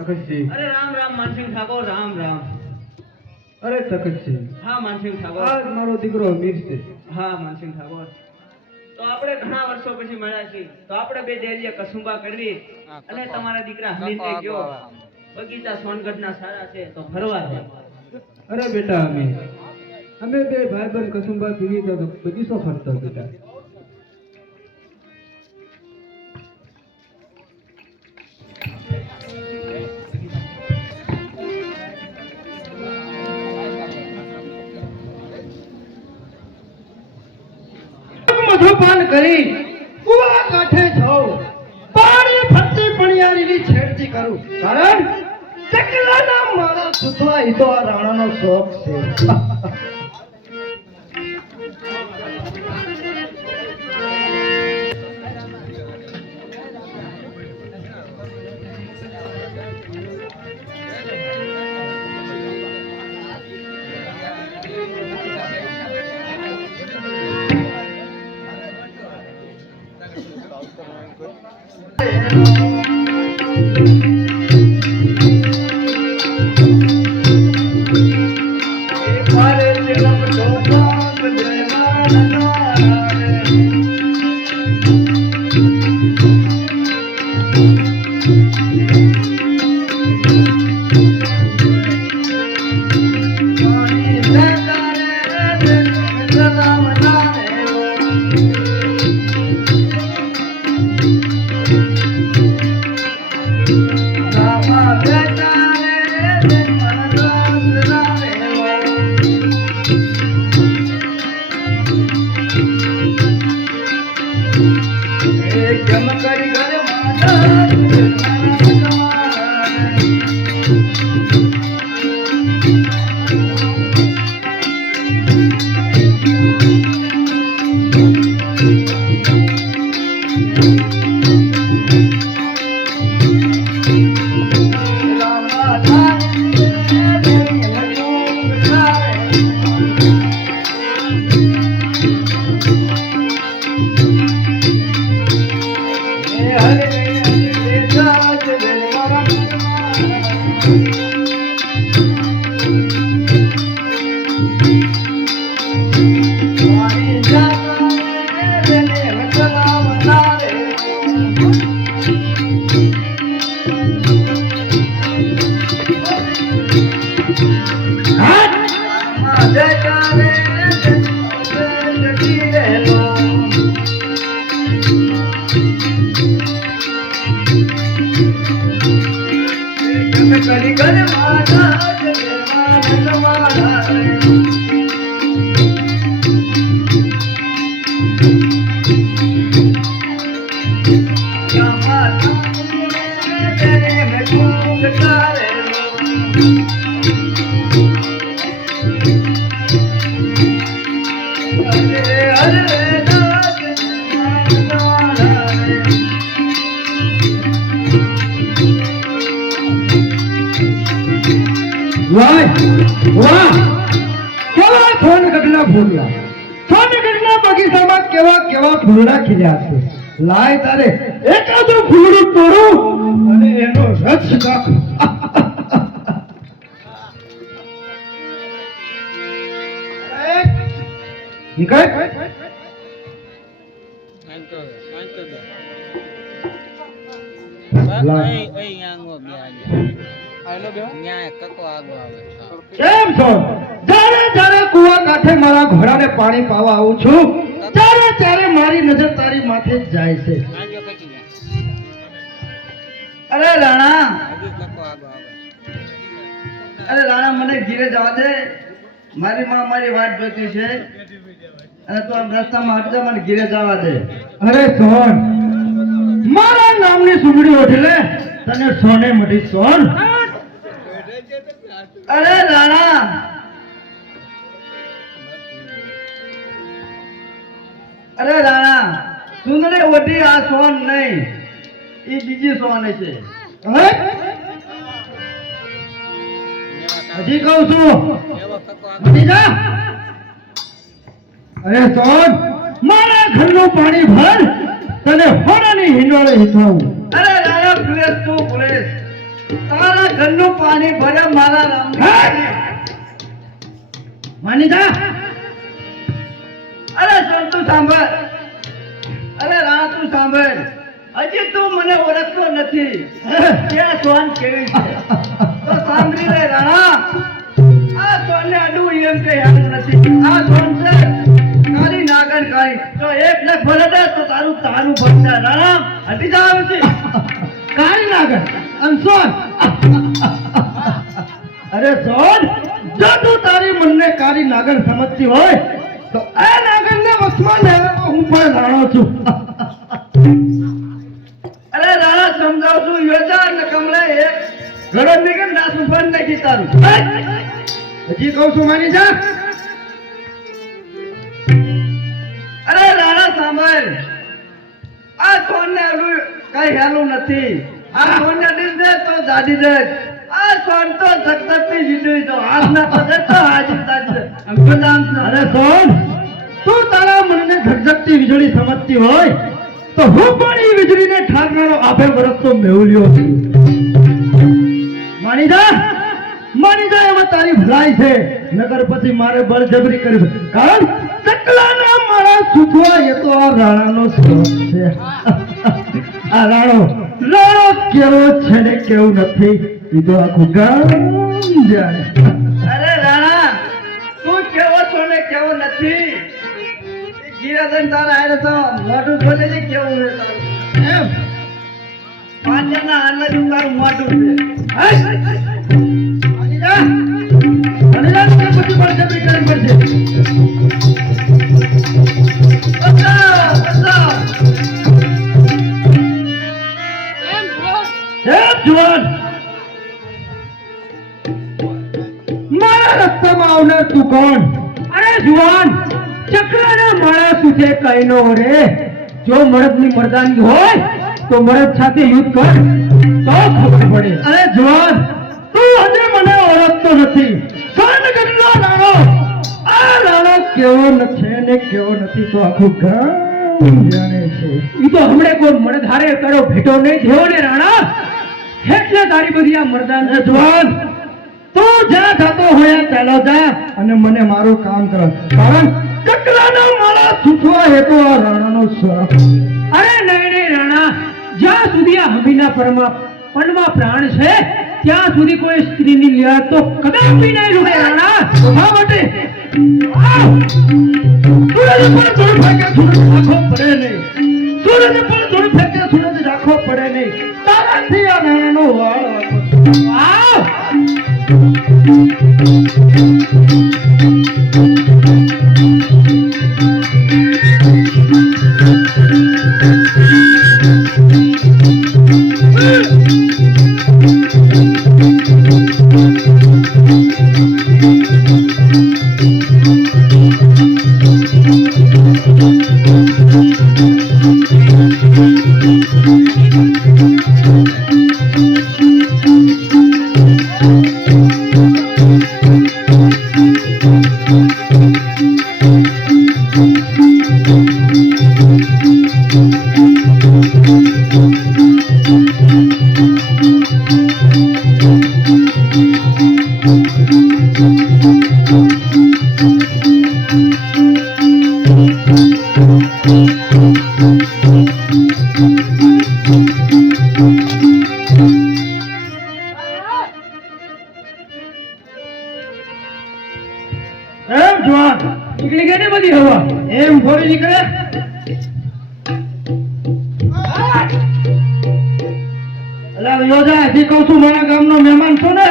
તખતસિંહ. અરે રામ રામ માનસિંહ ઠાકોર, રામ રામ. અરે તખતસિંહ, હા માનસિંહ ઠાકોર. આ મારો દીકરો અમીર છે. હા માનસિંહ ઠાકોર. તો આપણે ઘણા વર્ષો પછી મળ્યા છીએ, તો આપણે બે ડેલીએ કસુંબા કરવી અને તમારા દીકરા હમીરને કયો બગીચા સોનગઢના સારા છે તો ફરવા જાય. અરે બેટા અમીર, અમે બે ભાઈબંધ કસુંબા પીવી તો બગીચો ફરતો બેટા. મધુપાન કરી કુવા કાંઠે જાઉં, પાણી ફરતી પણિયારીની છેડતી કરું, કારણ ચકલાના મારા સુધવા ઈ તો આ રાણાનો શોખ છે. લાય તારે એકાદું ફૂલડું તોડું અને એનો રસ નાખું. કેમ છો? જ્યારે જ્યારે કુવા કાંઠે મારા ઘોડાને પાણી પાવા આવું છું ત્યારે ત્યારે મારી નજર તારી માથે જ જાય છે. અરે રાણા, અરે રાણા, મને ઘીરે જવા દે. મારી માં મારી વાટ જોતી છે અને તું આમ રસ્તામાં હટજા, મને ઘીરે જવા દે. અરે સોન, મારા નામની સુમડી ઓઢી લે, તને સોને મળી સોન. અરે રાણા, અરે રાણા, સુંદરે ઓઢી આ સોન નહીં, એ બીજી સોન છે. હજી કહું છું, હજી જા. અરે સોન, મારા ઘરનું પાણી ભર, તને હોનાની હિંડોળે હિંચવાવું. અરે રાણા, પ્લેસ તું પ્લેસ, તારા માની જા અરે સોન તું સાંભળ, અરે રાણા તું સાંભળ, હજી તું મને ઓળખતો નથી કે આ સોન કેવી છે. તો સાંભળી લે રાણા, આ સોનને અડવું એમ કઈ હાલ નથી. આ સોન છે કાળી નાગર કાળી. તો એક લાખ ભલે દે તો તારું તારું ભરતા. રાણા હટી જા નથી. કાળી નાગર અંશોન અરે સોન, જો તું તારી મનને કાળી નાગર સમજતી હોય તો આ નાગરને વસમાં લેવાનો હું પણ રાણો છું. અરે રાણા સમજાવું છું, યોજા ને કમલે એક ઘડો નીકળ દાસ ઉપર નાખી તારું. હજી કહું છું માની જા. અરે રાણા સાંભળ, આ સોન ને કઈ હેલું નથી. આ સોન ને દિલ દે તો દાદી દે. આ સોન તો સખતથી જીતી તો હાથ ના પદે તો હાજી તાજે. અંગોદામ અરે સોન, તું તારા મનને ધગધગતી વીજળી સમજતી હોય તો હું પણ એ વીજળીને ઠાકરાનો આભે વરસતો મેહુલ્યો છું. માની જા એમાં તારી ભલાઈ છે, નગર પછી મારે બળજબરી કરી. કારણ ચકલાના મારા સુખવા એ તો આ રાણાનો સ્વભાવ છે. આ રાણો કેવો છે ને કેવું નથી એ તો આખું ગામ જાણે. અરે રાણા, તું કેવો છો ને કેવો નથી. ગીરાધન તારા આરે તો મોઢું ખોલે છે કેવું છે તારું. એમ પાછળના હાલમાં જ તારું મોઢું છે. માની જા તને પછી બળજબરી કરવી પડશે. બતાવ, બતાવ. જુવાન, મારા રસ્તામાં આવનાર તું કોણ? અરે જુવાન, ચક્રના માળા સુધે કઈ નો રે. જો મરદની મર્દાનગી હોય તો મરદ સાથે યુદ્ધ કર તો ખબર પડે. અરે જુવાન, તું હજે મને ઓળખતો નથી. સોનગઢનો રાણો, આ રાણો કેવો છે ને કેવો નથી તો આખું ગામ જાણે છે. ઈ તો હમણે કોઈ મરદ હારે કરો ભેટો નહીં થયો ને રાણા, એટલે તારી બધી આ મર્દાન. જવાન, તું જ્યાં થતો હોય ચાલો જા અને મને મારું કામ કર. કારણ ચકલાનો માળા છૂટવા હેતુ આ રાણાનો સ્વભાવ. અરે નહીં રાણા, જ્યાં સુધી આ હમીના પનમાં પ્રાણ છે ત્યાં સુધી કોઈ સ્ત્રીની લિયા તો કદાપી નહીં રૂકે રાણા. શા માટે? સૂરજ પર ધૂળ ફેંકે સૂરજ રાખો પડે નહીં. સૂરજ પર ધૂળ ફેંકે સૂરજ રાખો પડે નહીં. તારાથી આ રાણાનો વાળ વાળો. નીકળી ગઈ ને બધી હવા એમ થોડી નીકળે. અલા યોજા હજી કહું છું મારા ગામનો મહેમાન છો ને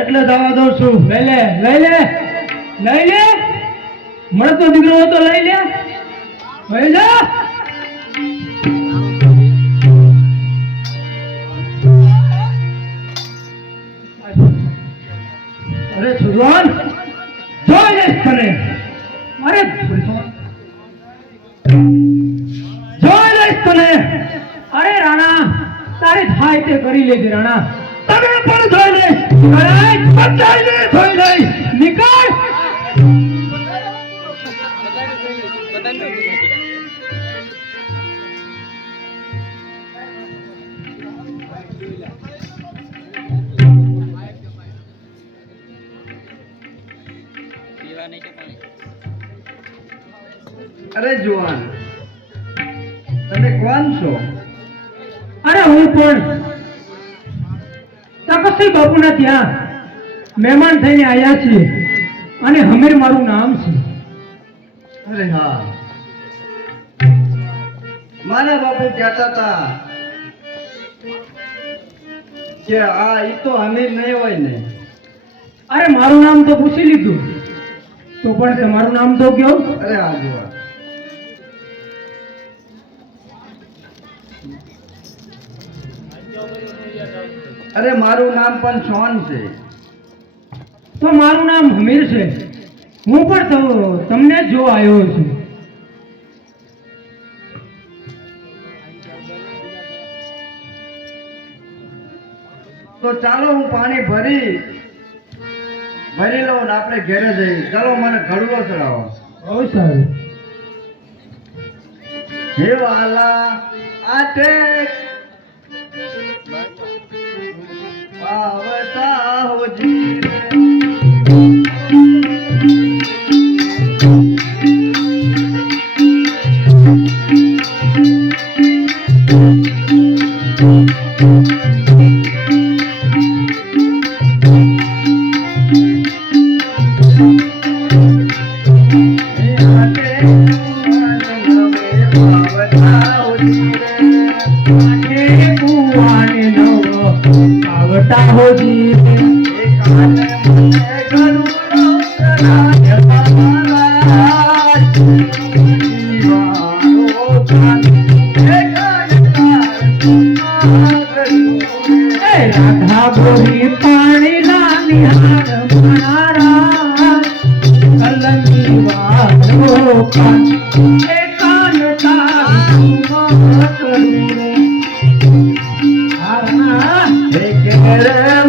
એટલે જવા દઉં છું. લઈ લે મળતો દીકરો હોય તો લઈ લે. લઈ જા. અરે સુરવાન, જોઈ લઈશ તને. અરે જોઈ લઈશ તને. અરે રાણા, તારે થાય તે કરી લેજે રાણા. તમે પણ જોઈ લઈશ. બધાને જોઈ લઈશ. નીકળ. અરે જુવાન, તમે કોણ છો? અરે હું પણ તપસ્વી બાપુના ત્યાં મહેમાન થઈને આવ્યા છીએ અને હમીર મારું નામ છે. અરે હા, મારા બાપુ કહેતા હતા કે આ ઈ તો અમીર નહીં હોય ને. અરે મારું નામ તો પૂછી લીધું, તો પણ તમારું નામ તો કયો. અરે હા જુવાન, અરે મારું નામ પણ સોન છે. તો મારું નામ હમીર છે. હું પણ તમને જ જોવા આવ્યો છું. તો ચાલો હું પાણી ભરી લઉં ને આપણે ઘેરે જઈએ. ચાલો મને ઘડલો ચડાવો. બહુ સારું. હે વાલા આટે આવતા હોજી આવતા હોજી રાધા ગોરી પાણી ના નિહાર મારા કલંકી વાળો કાન એ કાન તારું કરું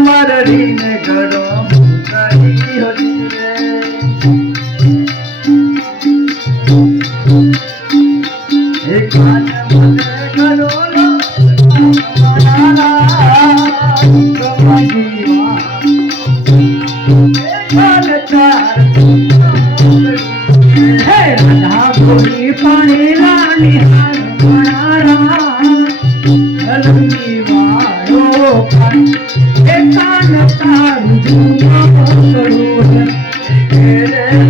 મરડીને ઘડો કરી હોજી રે. એ કાન મને ઘડો રાધા ગોરી પાણી રાણી હાર મારા કલંકી વાળો કાન એ કાન તારું કરું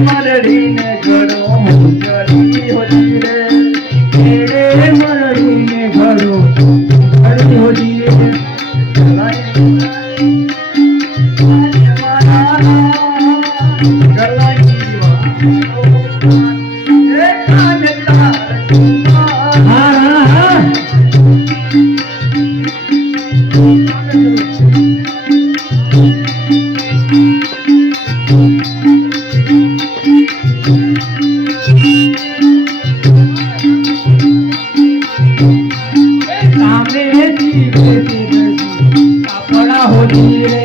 મરડીને ઘડો કરી હોજી રે. મરડીને ઘડો ઘડી હોજી કપડા હોજી રે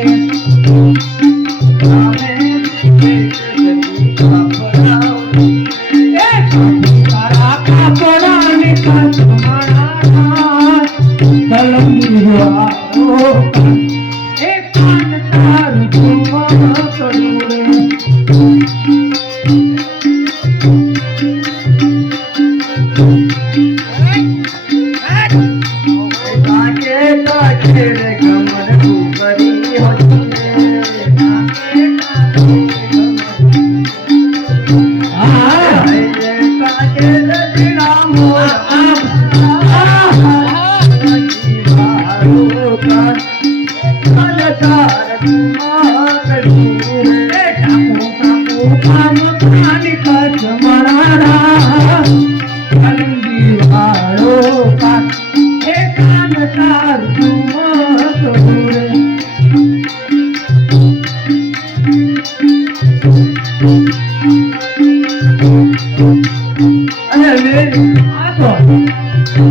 તારા કપડા ને કલંકી વાળો એ કાન તારું કરું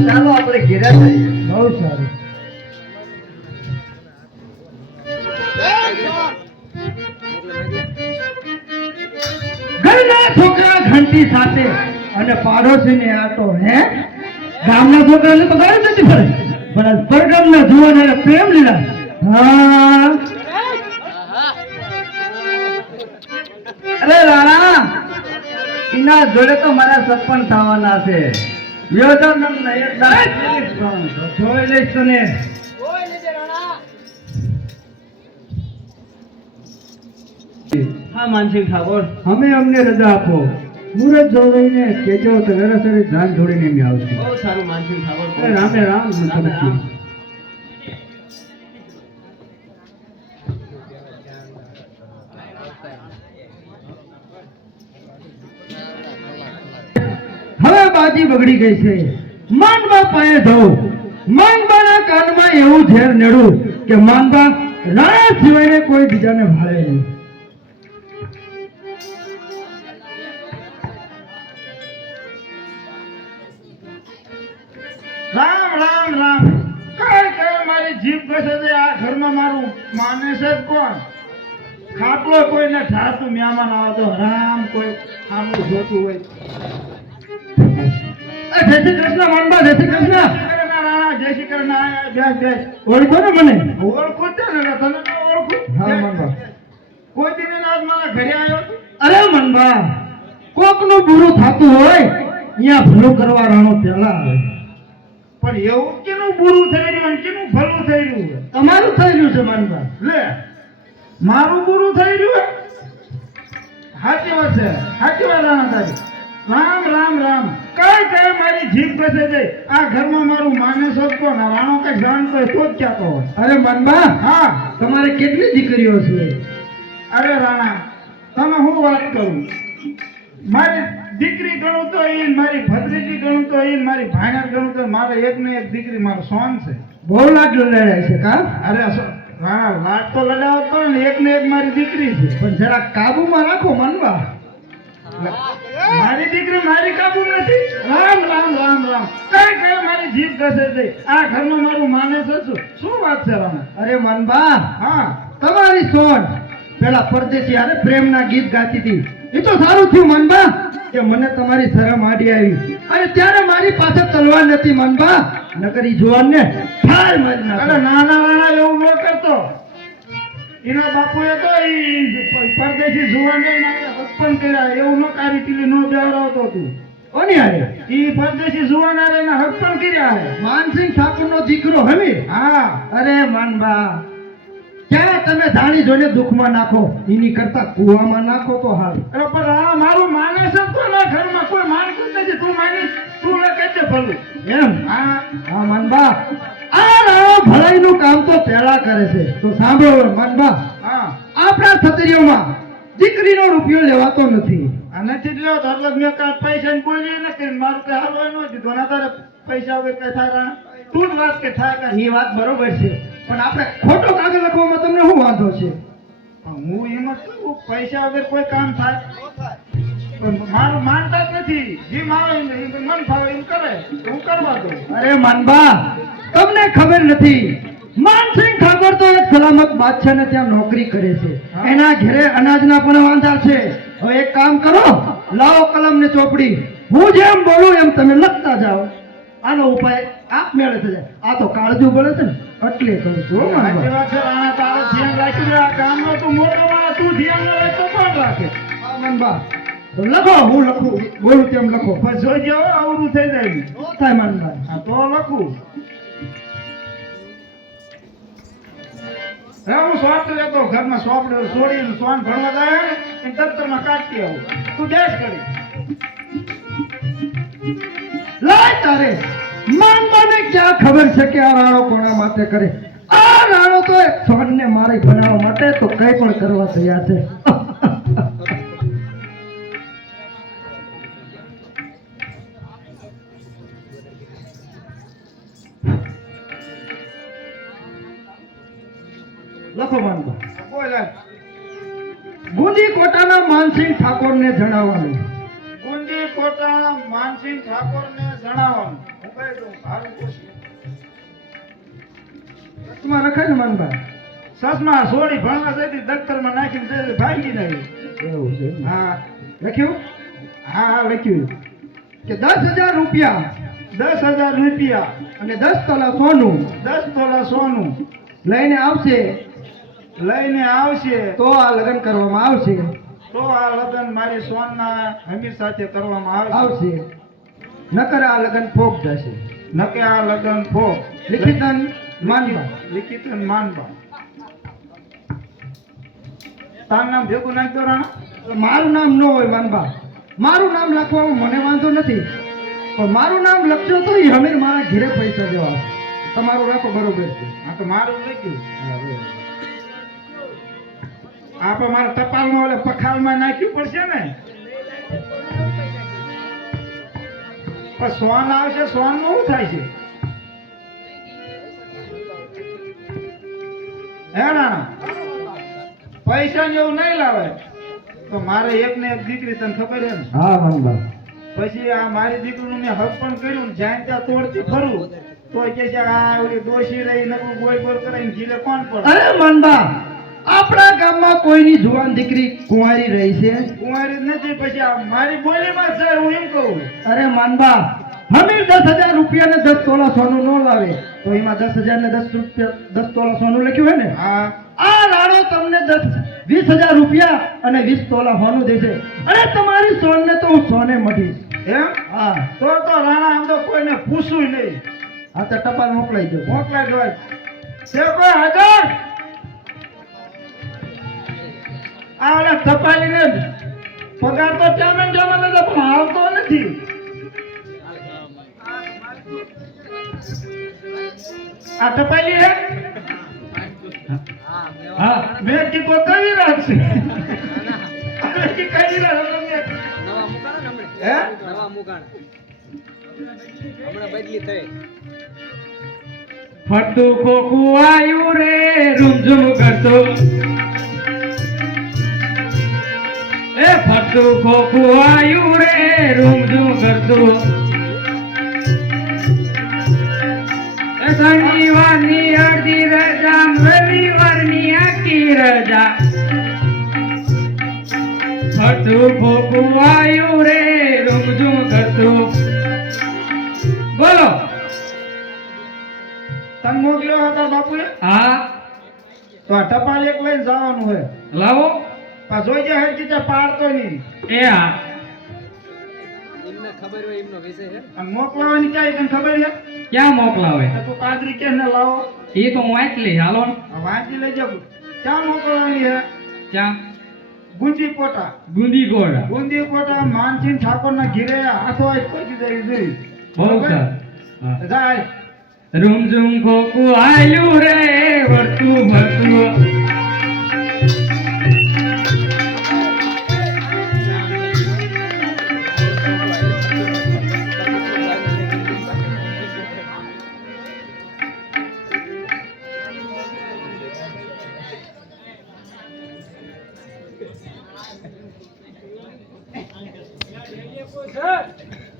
ચાલો આપણે ઘેરા જઈએ. બહુ સારું. ઘરના છોકરા ઘંટી સાથે અને પાડોશીને આટો હે ગામના છોકરાને તો ગાડી નથી પડે પણ પરગામના જુવાન અને પ્રેમ લીલા. હા અરે રાણા, એના જોડે તો મારા સરપંચ થવાના છે યોજન જોઈ લઈશ તને હા માનસિંહ ઠાકોર, અમે અમને રજા આપો મુરત જોડીને કેજો તો વેરાસરી ધ્યાન જોડીને એમ આવશે બહુ સારું માનસિંહ ઠાકોર. અરે રામે રામ રામે રામ. હવે બાજી બગડી ગઈ છે માનબા પાસે જવું માનબાના કાનમાં એવું ઝેર નેડું કે માનબા રાણા સિવાયને કોઈ બીજાને ભાળે નહીં રામ રામ રામ કઈ કઈ મારી જીભ ઘસે છે આ ઘરમાં મારું માને છે કોણ ખાટલો કોઈને ઠાતું મહેમાન આવે તો રામ કોઈ સામું જોતું હોય જય શ્રી કૃષ્ણ માનબા જય શ્રી કૃષ્ણ રાણા જય શ્રી કૃષ્ણ આયા બેસ બેસ ઓળખો ને મને ઓળખું છે ને તને તો ઓળખું હા માનબા કોઈ દિને આજ મારા ઘરે આવ્યો હતો? અરે માનબા કોકનું બુરું થાતું હોય અહીંયા ભલું કરવા રાણો પહેલા આવે પણ એવું કેનું બુરું થઈ રહ્યું અને કેનું ભલું થઈ રહ્યું છે? તમારું થઈ રહ્યું છે માનબા લે મારું બુરું થઈ રહ્યું હે? સાચી વાત છે સાચી વાત રાણા તારી રામ રામ રામ કઈ કઈ મારી જીભ ઘસે છે આ ઘરમાં મારું માને સદકો ના રાણો કઈ જાણતો હોય તો જ ક્યાં કહો અરે માનબા હા તમારે કેટલી દીકરીઓ છે અરે રાણા તમે હું વાત કરું મારી દીકરી ગણું તો એ મારી ભત્રીજી ગણું તો એ મારી ભાણેજ ગણું તો મારે એક ને એક દીકરી મારો સોન છે બહુ લાડ લડાય છે કા અરે રાણા લાટ તો લડાવત પડે ને એક ને એક મારી દીકરી છે પણ જરા કાબુમાં રાખો માનબા મારી દીકરી મારી કાબુ નથી રામ રામ રામ રામ કઈ કઈ મારી જીભ ઘસે છે આ ઘરનું મારું માને છે શું વાત છે રાણા અરે માનબા હા તમારી સોન પેલા પરદેશી હારે પ્રેમના ગીત ગાતી હતી એ તો સારું થયું માનબા કે મને તમારી શરમ આડી આવી અને ત્યારે મારી પાસે તલવાર નથી માનબા નકર ઈ જુવાનને ઠાર મારી અરે નાખે નાના નાના એવું ન કરતો એના બાપુએ તો ઈ પરદેશી જુવાનને હત્પન કર્યા એવું ન કારી ટીલી ન બેવડાવતો તું કોની હારે ઈ પરદેશી જુવાન હારે એના હત્પન કર્યા હે માનસિંહ ઠાકોરનો દીકરો હવે હા અરે માનબા ક્યાં તમે જાણી જોઈને દુઃખમાં નાખો એની કરતા કુવામાં નાખો તો હાલ અરે પણ આ મારું માને છે તો ના ઘરમાં કોઈ માનતું જ નથી તું માની તું લે કહેજે ભલું એમ હા હા માનબા આ રાવ ભલાઈનું કામ તો પહેલા કરે છે તો સાંભળો માનબા હા આપણા ક્ષત્રિયોમાં દીકરીનો રૂપિયો લેવાતો નથી આ નથી જ લેવો તો એટલે મેં કાંઈ પૈસા ની બોલી ને કે મારું કઈ હાલવા ન દીધો ના તારે પૈસા હવે કઈ થાય રાણા? તું જ વાત કે થાય કાંઈ. એ વાત બરોબર છે પણ આપણે ખોટો કાગળ લખવામાં તમને શું વાંધો છે પણ હું એમ જ કહું પૈસા વગર કોઈ કામ થાય પણ મારું માનતા જ નથી જે મારે એમ મન ફાવે એમ કરે તો હું કરવા દઉં અરે માનબા તમને ખબર નથી માનસિંહ ઠાકોર તો એક સલામત બાદશાહને ત્યાં નોકરી કરે છે એના ઘરે અનાજના પણ વાંધા છે હવે એક કામ કરો લાવો કલમ ને ચોપડી હું જેમ બોલું એમ તમે લખતા જાઓ આનો ઉપાય આપ મેળે થઈ જાય આ તો કાળજું બળે છે ને એટલે કહું છું હો સાચી માનબા. વાત છે રાણા તારે ધ્યાન રાખી દે આ ગામનો તું મોટો માણસ તું ધ્યાન ન રાખે તો કોણ રાખે હા, માનબા તો લખો હું લખું બોલું તેમ લખો પણ જોઈજે હો અવરું થઈ જાય ન થાય માનબા હા તો લખું હવે હું સ્વાદ લેતો ઘરમાં સોપડે છોડીને સોન ભણવા જાય ને એ દફતરમાં કાઢતી આવું તું બેસ કરી લાય તારે માનબાને ક્યાં ખબર છે કે આ રાણો કોના માટે કરે આ રાણો તો એક સોનને મારી બનાવવા માટે તો કઈ પણ કરવા તૈયાર છે લખો માનબા બોલ ગુંદી કોટાના માનસિંહ ઠાકોરને જણાવવાનું ગુંજી કોટા માનસિંહ ઠાકોરને જણાવવાનું હું કહી દઉં હારું પૂછું તમારે લખાય ને માનબા સસમાં સોડી ભણવા જતી દફતરમાં નાખીને જઈ ભાગી નહીં એવું છે હા લખ્યું હા હા લખ્યું કે 10,000 રૂપિયા 10,000 રૂપિયા અને 10 તોલા સોનું 10 તોલા સોનું લઈને આવશે લઈને આવશે તો આ લગ્ન કરવામાં આવશે તો આ લગ્ન મારી સોનના હમીર સાથે કરવામાં આવે આવશે નકર આ લગન ફોક જશે નકે આ લગ્ન ફોક લિખિતન માનવા લિખિતન માનબા તારું નામ ભેગું નાખતો રાણા મારું નામ ન હોય માનબા મારું નામ લખવામાં મને વાંધો નથી પણ મારું નામ લખશો તો એ હમીર મારા ઘેરે પૈસા દેવા આવશે. તમારું રાખો બરોબર છે આ તો મારું લખ્યું આપણે મારા ટપાલમાં ઓલે પખાલમાં નાખ્યું પડશે ને પણ સોન આવશે સોન નું શું થાય છે હે રાણા પૈસા જેવું નહીં લાવે તો મારે એક ને એક દીકરી તને ખબર છે ને હા માનબા પછી આ મારી દીકરીનું મેં હક પણ કર્યું ને જ્યાં ત્યાં તોડતી ફરું તો કે છે આ ઓલી ડોશી રહી નકરું બોલ બોલ કરાઈને જીલે કોણ પડે અરે માનબા આપણા ગામમાં કોઈની જુવાન દીકરી કુંવારી રહી છે કુંવારી જ નથી પછી આ મારી બોલીમાં છે હું એમ કહું અરે માનબા હમીર 10,000 રૂપિયા ને 10 તોલા સોનું ન લાવે તો એમાં 10,000 ને 10 તોલા સોનું લખ્યું હોય ને હા આ રાણો તમને 20,000 રૂપિયા અને 20 તોલા સોનું દેશે અને તમારી સોનને તો હું સોને મઢીશ એમ હા તો રાણા આમ તો કોઈને પૂછવું નહીં આ તો ટપાલ મોકલાઈ દો મોકલાઈ દો છે કોઈ હાજર આ ઓલા ટપાલીને પગાર તો ચામન ચામન તો પણ આવતો નથી આ ટપાલી હે હા મેં કીધું કઈ રાખશે કઈ રાખશે હે ફરતું ખોખું આયુ રે રૂમઝુમ કરતો એ ફરતું ખોખું આયુ રે રૂમઝુમ કરતો એ શનિવારની અડધી રજા રવિવારની આખી રજા ફરતું ખોખું આયુ રે રૂમઝુમ કરતો બોલો તને મોકલ્યો હતો બાપુએ હા તો આ ટપાલ એક લઈને જવાનું હોય લાવો આ જોઈ જાય હરકી તે પાડતો નહીં એ હા અને મોકલવાની ક્યાંય તને ખબર છે ક્યાં મોકલાવે તો તું પાદરી કે ને લાવો એ તો હું વાંચ લઈ હાલો ને. આ વાંચી લેજો ક્યાં મોકલવાની છે ક્યાં ગુંજી પોટા ગુંદી ગોળા ગુંદી પોટા માનસિંહ ઠાકોર ના ઘીરે હાથો આજ પહોંચી જઈ જોઈ બહુ સારું હા. જાય રૂમઝુમ ખોખું આયુ રે વર્તું ભરતું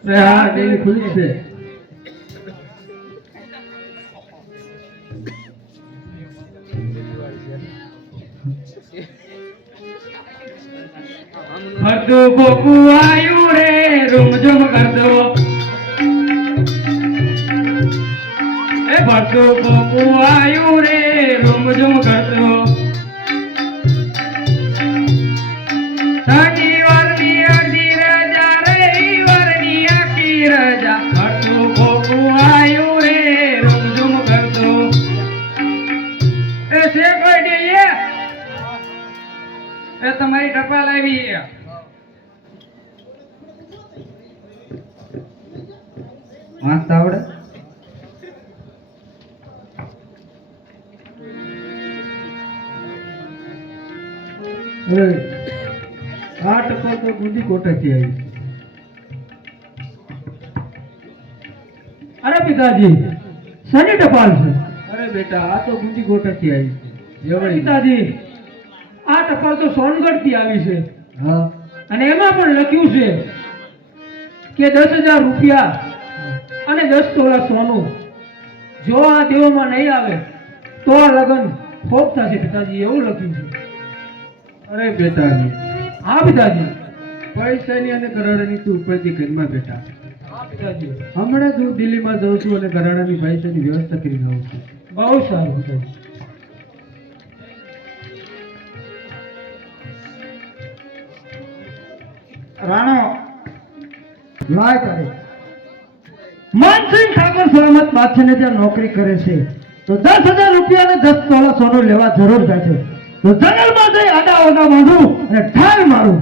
હા ડેલી ખુલી છે ફરતું ખોખું આયુ રે રૂમઝુમ કરતો એ ફરતું ખોખું આયુ રે રૂમઝુમ કરતો શનિવારની અડધી રજા રવિવારની આખી રજા ફરતું ખોખું આયુ રે રૂમઝુમ કરતો એ છે કોઈ ડેલીએ એ તમારી ટપાલ આવી વાંચતા આવડે આ ટપાલ તો ગુંદી કોટાથી આવી અરે પિતાજી શની ટપાલ છે અરે બેટા આ તો ગુંદી કોટાથી આવી છે પિતાજી આ ટપાલ તો સોનગઢ થી આવી છે હા અને એમાં પણ લખ્યું છે કે 10,000 રૂપિયા અને 10 તોલા સોનું જો આ દેવોમાં નહીં આવે તો આ લગ્ન ફોક થશે પિતાજી એવું લખ્યું છે અરે બેટાજી હા પિતાજી પૈસાની અને કરાડાની તું ઉપરથી ઘરમાં બેટા હા પિતાજી હમણાં જ હું દિલ્હીમાં જાઉં છું અને કરાડાની પૈસાની વ્યવસ્થા કરીને આવું છું બહુ સારું પિતાજી રાણો લાય તારે માનસિંહ ઠાકોર સલામત બાદશાહને ત્યાં નોકરી કરે છે તો 10,000 રૂપિયા અને 10 તોલા સોનું લેવા જરૂર જાય છે તો જંગલમાં જઈ આડા ઓડા બાંધું અને ઠાર મારું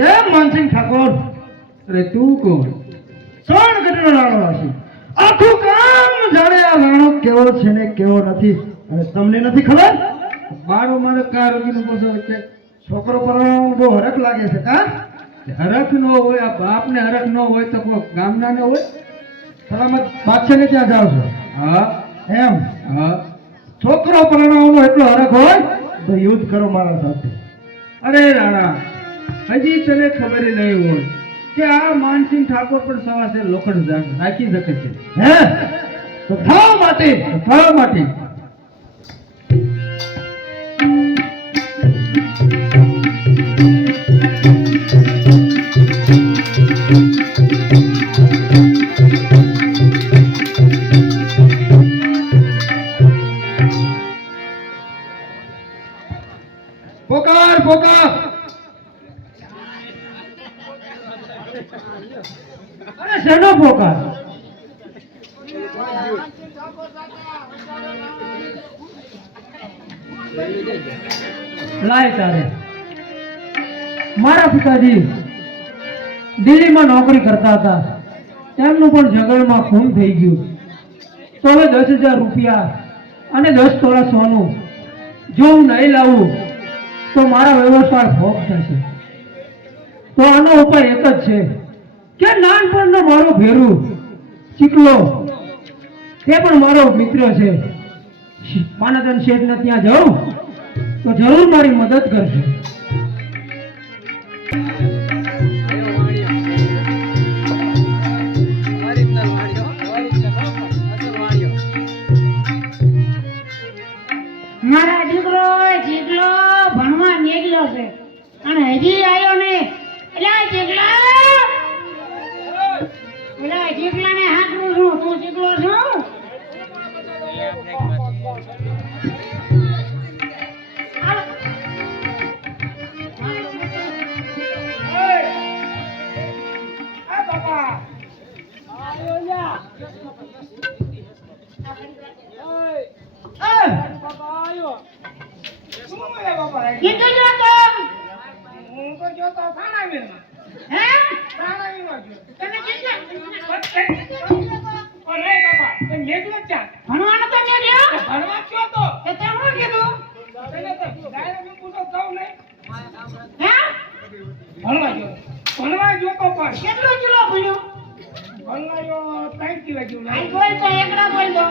કેમ માનસિંહ ઠાકોર અરે તું કોણ? સોનગઢનો રાણો હશે આખું કામ જાણે આ રાણો કેવો છે ને કેવો નથી અને તમને નથી ખબર મારો મારે કાર રોગીનું પૂછો કે છોકરો પરણવાનો બહુ હરખ લાગે છે કા હરખ નો હોય, આ બાપને હરખ નો હોય તો કોઈ ગામના નો હોય? સલામત બાદશાહને ત્યાં જાવ છો હા એમ હા. છોકરો પરણવાનો એટલો હરખ હોય તો યુદ્ધ કરો મારા સાથે અરે રાણા, હજી તને ખબર નહીં હોય કે આ માનસિંહ ઠાકોર પણ સવાસે લોખંડ રાખી શકે છે. હે તો થાવ માટે ખાવા માટે પોકાર પોકાર અરે શેનો પોકાર? લાય તારે મારા પિતાજી દિલ્હીમાં નોકરી કરતા હતા, તેમનું પણ જગલમાં ખૂન થઈ ગયું. તો હવે 10,000 રૂપિયા અને 10 તોલા સોનું જો હું નહીં લાવું તો મારા વ્યવસાય ભોગ થશે. તો આનો ઉપાય એક જ છે કે નાનપણનો મારો ભેરું ચીકલો, તે પણ મારો મિત્ર છે, માનદન શેઠને ત્યાં જાઉં તો જરૂર મારી મદદ કરશે. મારા દીકરો ચીકલો ભણવા નીકળ્યો છે અને હજી આવ્યો ને એટલે ચીકલાને હાકરું છું. તું ચીકલો છો? હાલો. કીધું જો તો. હે? તમે કેટલા? ભણવાનું તો નીકળ્યો? એ તે શું કીધું? હે? કેટલું કિલો ભણ્યું? આઈ બોલ તો એકડો બોલ દો.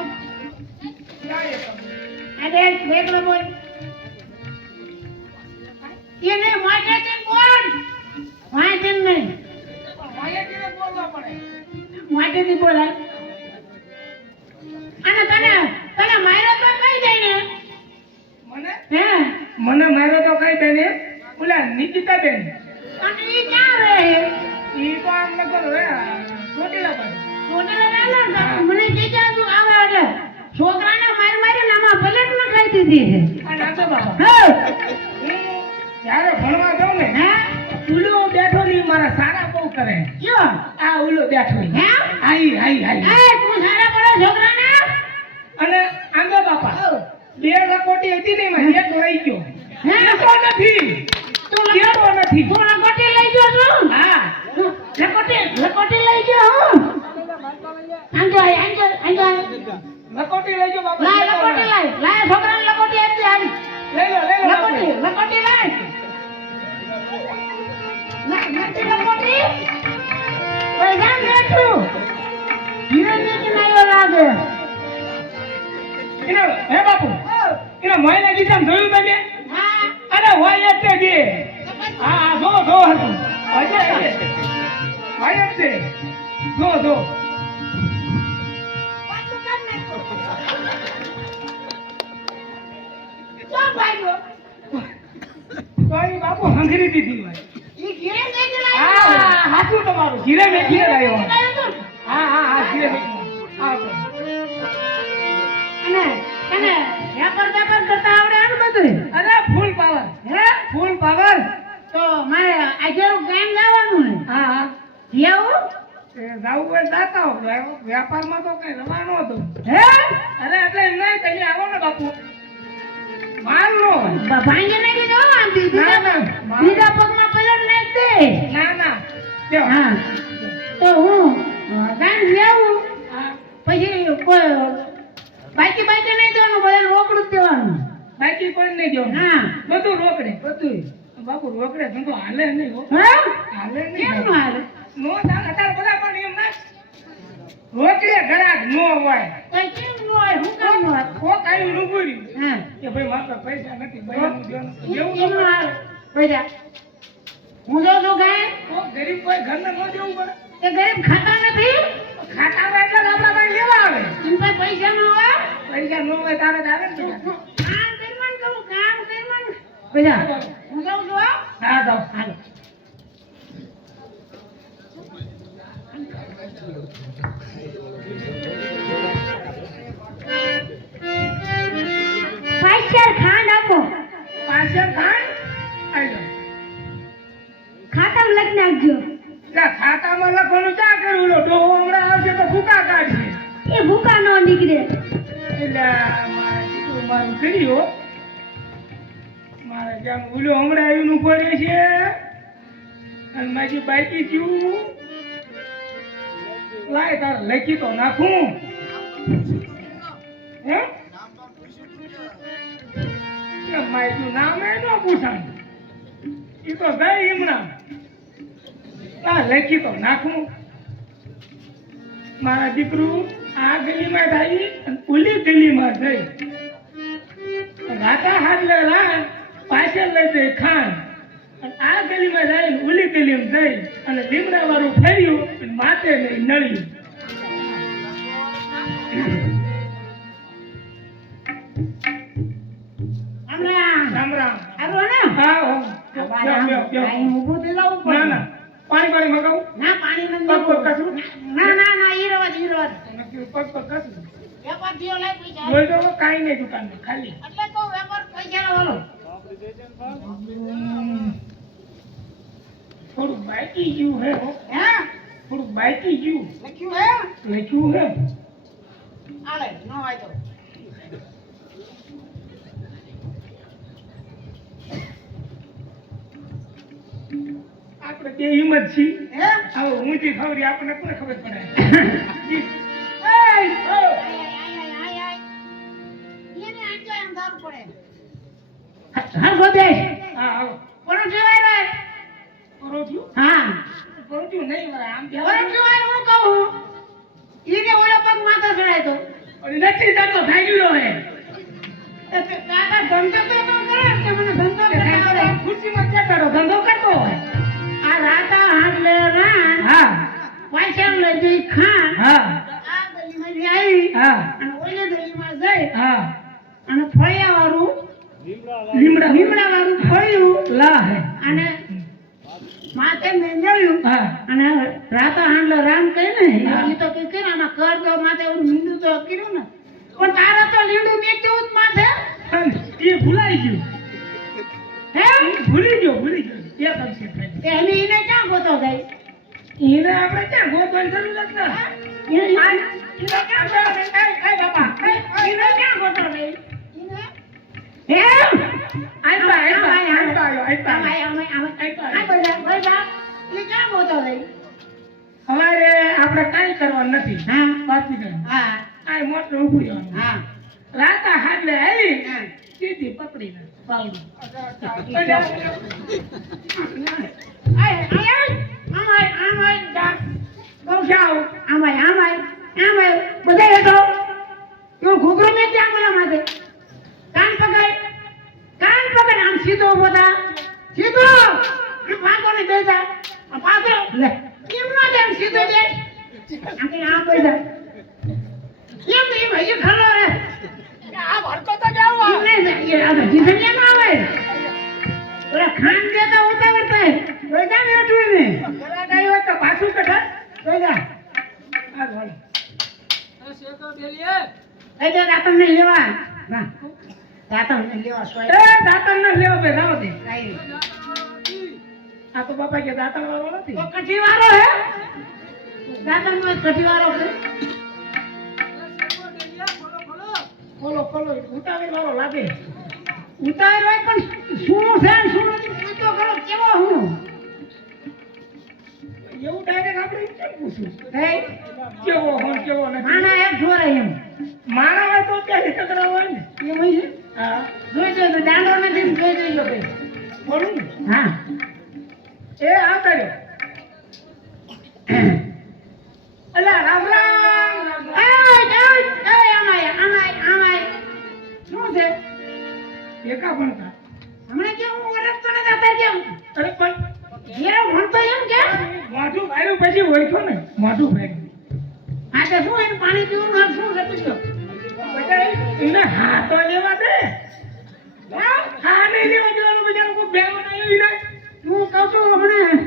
આ દેખ એકડો બોલ. એને માટેથી બોલ. વાંચન નહીં. માટેથી બોલ હાલ. અને તને માર્યો તો કઈ જાય ને? હે? મને મારો તો કઈ બેન ઓલા નિકિતા બેન અને ઈ ક્યાં રહે? ઈ તો આમ નગર ચોટીલા બાજુ. છોકરા ના મને કીધા તું આવે એટલે છોકરાને મારીને આમાં પલટમાં ખાઈ દીધી છે. અને આ તો બાબા હે? હું જ્યારે ભણવા જાઉં ને હે? ઉલો બેઠો ની મારા સારા બહુ કરે. જો આ ઉલો બેઠો હે? આઈ આઈ આઈ એ તું સારા પડે છોકરાને? અને આંગા બાપા બે રકોટી હતી ને એમાં એક રહી ગયો. હે? કેતો નથી તું કેતો નથી. તું લકોટી લઈ ગયો છો? હા લકોટી લઈ ગયો હું? આંજો રકોટી લઈ ગયો બાપા. લાય લકોટી લાય છોકરાને લકોટી આપી હાલ. લઈ લો લકોટી લકોટી લાય. નથી લકોટી? ઓય જામ બેઠું. ધીરે ધીરે નાયો લાગે. હે બાપુ એના મોયના ગીતામ જોયું તમે? હા અરે હોય જ છે હા જો હતું હોય જ છે જો પાછું કાઢ નાખો. ચા ભાઈઓ તો એ બાપુ હંગરી દીધી હોય. ઈ જીરે મેથી હા લાવ્યો હાચું તમારું જીરે મેથી લાવ્યો લાવ્યો તો. હા જીરે મેથી હા તો. અને અને વેપાર કરતા આવડે આને બધું અરે ફૂલ પાવર હે ફૂલ પાવર તો મારે આજે ગામ જવાનું હે હા જેવું જાવું હોય જાતા હો વ્યાપારમાં તો કઈ રવાનો હતો હે અરે એટલે એમ નહીં તમે આવો ને બાપુ માલ નો ભાંગે નહીં દીધો આમ ના, ના. બીજા પગમાં પલટ નાખ દે ના લ્યો. હા તો હું ગામ જેવું હા પછી કોઈ બાકી નહીં દેવાનું બધાને રોકડું જ દેવાનું બાકી કોઈ નહીં જો હા બધું રોકડે બધું બાપુ રોકડે ધંધો હાલે નહીં હો. હે હાલે કેમ નહીં નો હાલે નો ચાલે અત્યારે બધા પણ એમ ના રોકડે ઘરાક નો હોય કઈ કેમ નો હોય હું કામ નો હોય કોક આવી ઊભું રહ્યું હા કે ભાઈ મારા પાસે પૈસા નથી બૈરાનું દેવાનું. એવું કેમ નો હાલે પૈસા હું જો છું ગાય કોક ગરીબ કોઈ ઘરને ન દેવું પડે તે ગરીબ ખાતા નથી ખાતા આવે એટલે જ આપણા પાસે લેવા આવે એમ પાસે પૈસા નો હોય પૈસા ન હોય તારે જ આવે ને બધા. કામ કરવાનું પૈસા હું જાઉં છું હો. હા તો હાલો પાછળ ખાંડ આપો પાછળ ખાય આવી જાઓ. ખાતામાં લખી નાખજો ત્યાં ખાતામાં લખવાનું ક્યાં કર્યું ઓલો ડોહો હમણાં આવશે તો ભૂકા કાઢશે એ ભૂકા નો નીકળે એટલે મારે કીધું મારું કર્યો મારે જેમ ઓલો હમણાં આવીને ઉભો રહે છે અને મારી બાઈકી થયું લાય તારે લખી તો નાખું હે મારું નામ એ ન પૂછાય એ તો ગઈ હમણાં લખી તો નાખું મારા દીકરું આ ગલીમાં જાય અને ઓલી ગલીમાં જઈ રાતા હાથ લે રાત પાછળ લઈ જઈ ખાન અને આ ગલીમાં જાય ને ઓલી ગલીમાં જઈ અને લીમડા વાળું ફેર્યું અને માથે નહીં નળ્યું હમણાં રામ રામ હાલો ને હા હો અહીં ઊભું થઈ જવું પડે. ના ના પાણી મગાવું ના પાણી નથી પગ પગ દેવું. કશું ના ઈ રવા પગ કશું વેપાર થયો લઈ પૈસા બોલ તો કાંઈ નહીં દુકાનમાં ખાલી એટલે તો વેપાર પૈસા લાવો થોડું બાકી ગયું હે હો. હે થોડું બાકી ગયું લખ્યું હે લખ્યું હે આલે નો હોય તો આપણે બે હિંમત છીએ હે આવો ઊંચી ખબરી આપણને કોને ખબર પડે એને આંચો એમ ધારું પડે હા ગોદે હા આવો કોણ જોવાય રે પરોઠ્યું હા પરોઠ્યું નહીં મારે આમ કોણ જોવાય હું કહું ઈને ઓલો પગ માથે ચડાય તો નથી જતો ભાગ્યો હે કાકા ધંધો તો કરે કે મને ધંધો કરે ખુરશીમાં ચટાડો ધંધો કરતો હોય આ રાતા હાથ લે રાન હા પાછળ લઈ જઈ ખાન હા આ ગલીમાં આવી હા અને ઓલી ગલીમાં જઈ હા અને ફળિયા વાળું લીમડા લીમડા વાળું ફળિયું લા હે અને માથે મેંજળ્યું હા અને રાતા હાંડલો રામ કહે ને હા. એ તો કઈ કરે આમાં કર તો માથે એવું લીંડું તો કર્યું ને પણ તારે તો લીંડું મેચ્યું જ માથે એ ભૂલાઈ ગયું હે ભૂલી ગયો એક અંશે તે એને એને ક્યાં ગોતો જાય એને આપણે ક્યાં ગોતવાની જરૂર જ ના એને એને ક્યાં ગોતવાની? એ બાપા એને ક્યાં ગોતો જાય હે આયપા અમારે આપણે કાંઈ કરવાનું નથી હા બાકી નહીં હા આ મોટું ઉભું રહેવાનું હા રાતા હાડલે આવી હા. સીધી પકડીને પાવડી ખાન દેતા ઉતાવળ જોઈતા ને એટલું ને ગરાક આવ્યો તો પાછું કઢા જોઈતા આ ભાઈ એ જો દાતણ ને લેવા ના દાતણ ને લેવા સોય એ દાતણ ન લેવો બે જાવ દે કાઈ આ તો બાપા કે દાતણ વાળો નથી તો કઠી વાળો હે દાતણ નો કઠી વાળો છે ખોલો ખોલો ઉતાવી વાળો લાગે ઉતાર હોય પણ શું છે ને શું નથી પૂછો કરો કેવો હું એવું ડાયરેક્ટ આપણે કેમ પૂછ્યું હે કેવો હોન કેવો નથી માના એક ઢોરે એમ મારા હોય તો ત્યાં ટકરા હોય ને એમ હોય છે હા જોઈ જોઈ દાંડો નથી જોઈ જોઈ ભાઈ બોલું ને હા એ આ કર્યો અલા રામ રામ શું છે એકા ભણતા હમણાં કેમ હું વરસતો ને દાતા કેમ અરે પણ જે ભણતો એમ કે માથું ભાઈ પછી હોય છો ને માથું ભાઈ આ તો શું એનું પાણી પીવું ને શું છે પૂછો એને હા તો લેવા દે હા નહીં લેવા દેવાનું બિચારું કોઈ બે બનાવ્યું ને હું કહું છું હમણાં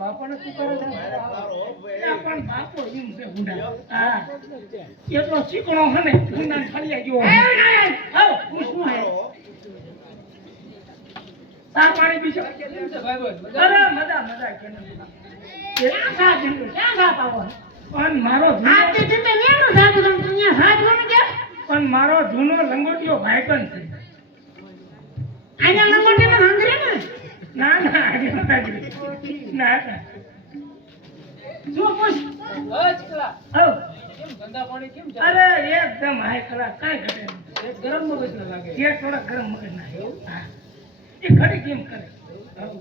બાપાને શું કરે છે પણ બાપો એમ છે ગુંડા હા એટલો ચીકણો હને ગુંડા ફળિયા જેવો આવ શું હે સા પાણી પીશો અરે મજા મજા ક્યાં સાથ દીધું ક્યાં સાથ આવો પણ મારો આ જૂનો તે તે મેળું સાથ તમે અહીંયા સાથ કોને કે પણ મારો જૂનો લંગોટિયો ભાઈબંધ છે આના લંગોટી ને હંગરે ને ના ના આજે નતા જોઈ. ના ના જો પૂછ હવ. અરે એકદમ હાઈ ક્લાસ કાંઈ ઘટે નહીં. ગરમ મગજ ના લાગે એ થોડા ગરમ મગજ ના હા એ ઘડી કેમ કરે હવ.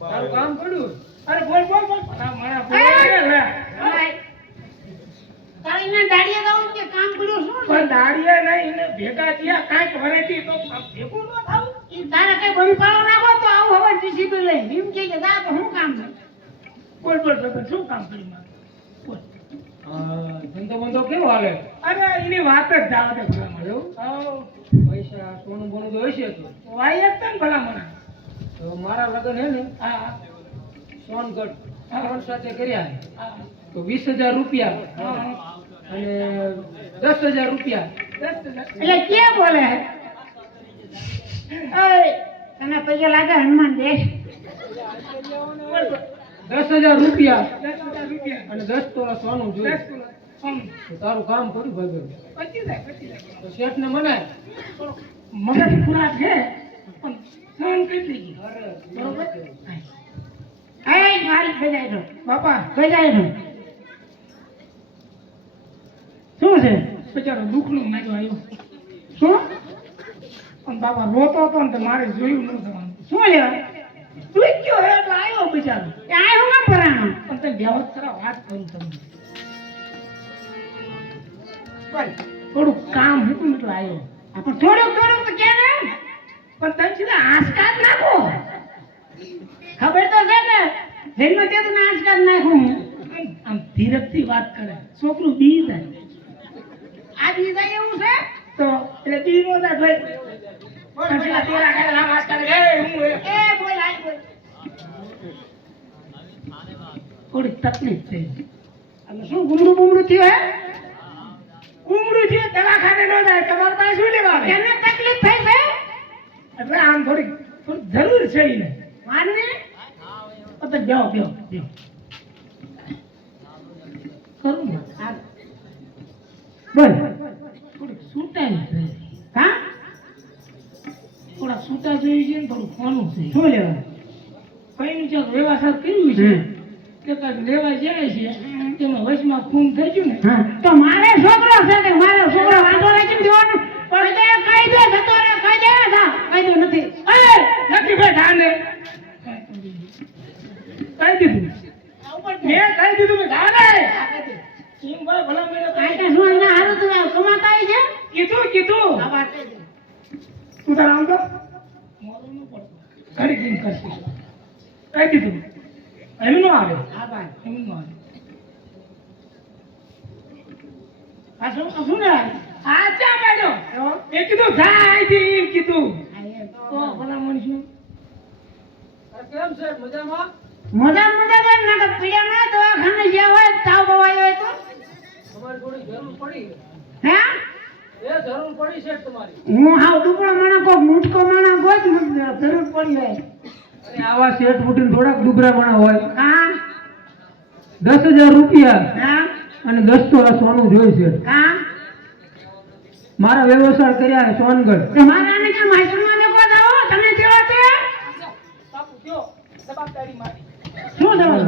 તારું કામ પડ્યું અરે બોલ બોલ બોલ મારા મારા બોલ લે. તારી ને દાડીએ ગાવું કે કામ કર્યું શું પણ દાડીએ નહીં એને ભેગા થયા કાંઈક વરેથી તો ભેગું ન થાવું. ઈ તારે કઈ બળી પાડો નાખો તો આવું હવે ડીસીપી લઈ એમ કે દા તો હું કામ છે બોલ બોલ બોલ શું કામ કર્યું મારે બોલ. ધંધો બંધો કેવો હાલે અરે એની વાત જ જાવા દે ભલામણ એવું. પૈસા સોનું બોનું તો હશે તો વાય જ છે ને ભલામણ તો મારા લગ્ન હે ને હા સોનગઢ ત્રણ સાથે કર્યા છે. હા તો 20,000 રૂપિયા હા અને 10,000 રૂપિયા એટલે કે બોલે એ તને પૈસા લાગે હનુમાન દેશ 10,000 રૂપિયા 10,000 રૂપિયા અને 10 તોલા સોનું જોઈએ 10 કિલો સોનું. તો તારું કામ કર્યું ભાઈ પચી જાય પચી જાય તો શેઠ ને મનાય મગજ ખુરાક છે પણ સહન કરી દેજે. બરોબર એ મારી ભજાય તો બાપા ભજાય તો શું છે બિચારો દુઃખનું માર્યો આવ્યો શું પણ બાપા રોતો હતો ને તો મારે જોયું ન થવાનું શું લેવા તું કયો હે એટલે આવ્યો બિચારો એ આ હું કામ ભરાણો પણ તને બેવત ખરા વાત કરું તમને બોલ થોડું કામ હતું ને એટલે આવ્યો પણ થોડુંક થોડુંક તો કે ને પણ તમે સીધા આંસકા જ નાખો ખબર તો છે ને જન્મ તે તો નાશ કરી નાખું હું આમ ધીરજથી વાત કરે છોકરું બી જાય આ બીજા એવું છે તો એટલે બી નો જાય ભાઈ પણ પેલા તેરા કરે આમ આંસકા કરે એ હું એ એ બોલ આઈ બોલ થોડી તકલીફ થઈ અને શું ગુમડું બુમડું થયું હે ઉમરું છે દવાખાને ન જાય તમારે પાસે શું લેવા આવે એને તકલીફ થઈ છે એટલે આમ થોડી જરૂર છે એને માનને તો બેહો બેહો બેહો કરું ને બોલ થોડીક છૂટાઈ છે હા થોડા છૂટા જોઈ છે ને થોડું ખોનું છે શું લેવા કઈનું ચાલ વ્યવહાર કર્યું છે કે કાંઈક લેવા જાય છે તેમાં વચમાં ખૂન થઈ ગયું ને હા તો મારે છોકરો છે કે મારો છોકરો વાંધો રાખીને દેવાનું પણ તે કહી દે જતો રે કહી દે જા કહી દે નથી એ નથી ભાઈ ધાને કહી દીધું મેં કહી દીધું કે ધાને એમ ભાઈ ભલા મેળે આ કે શું ના હારું તું કમાતા આવી છે કીધું કીધું આ વાત કહી દે તું તારા આમ તો મોડું ન પડતું ઘડી દિન કરશે કહી દીધું એમ નો આવે આ વાત એમ નો આવે આ શું ને આ ચા પાડ્યો એ કીધું જા અહીંથી એમ કીધું આ એ તો ભલા મનશું મજા મજા તો નાટક પીડ્યા ના દવાખાને જ્યાં હોય તાવ બવાયો હોય તો હે હું હાવ દુબળો માણસ કોક મૂઠકો માણસ હોય તો મને જરૂર પડી હોય અરે આવા શેઠ બુટીને થોડાક દુબળા માણા હોય. હા 10,000 રૂપિયા હા અને 10 તોલા સોનું જોઈ છે. હા મારા વ્યવસાય કર્યા છે સોનગઢ. તમારા આને કે માઈસરમાં દેખો જાઓ તમે કેવો છે શું થયું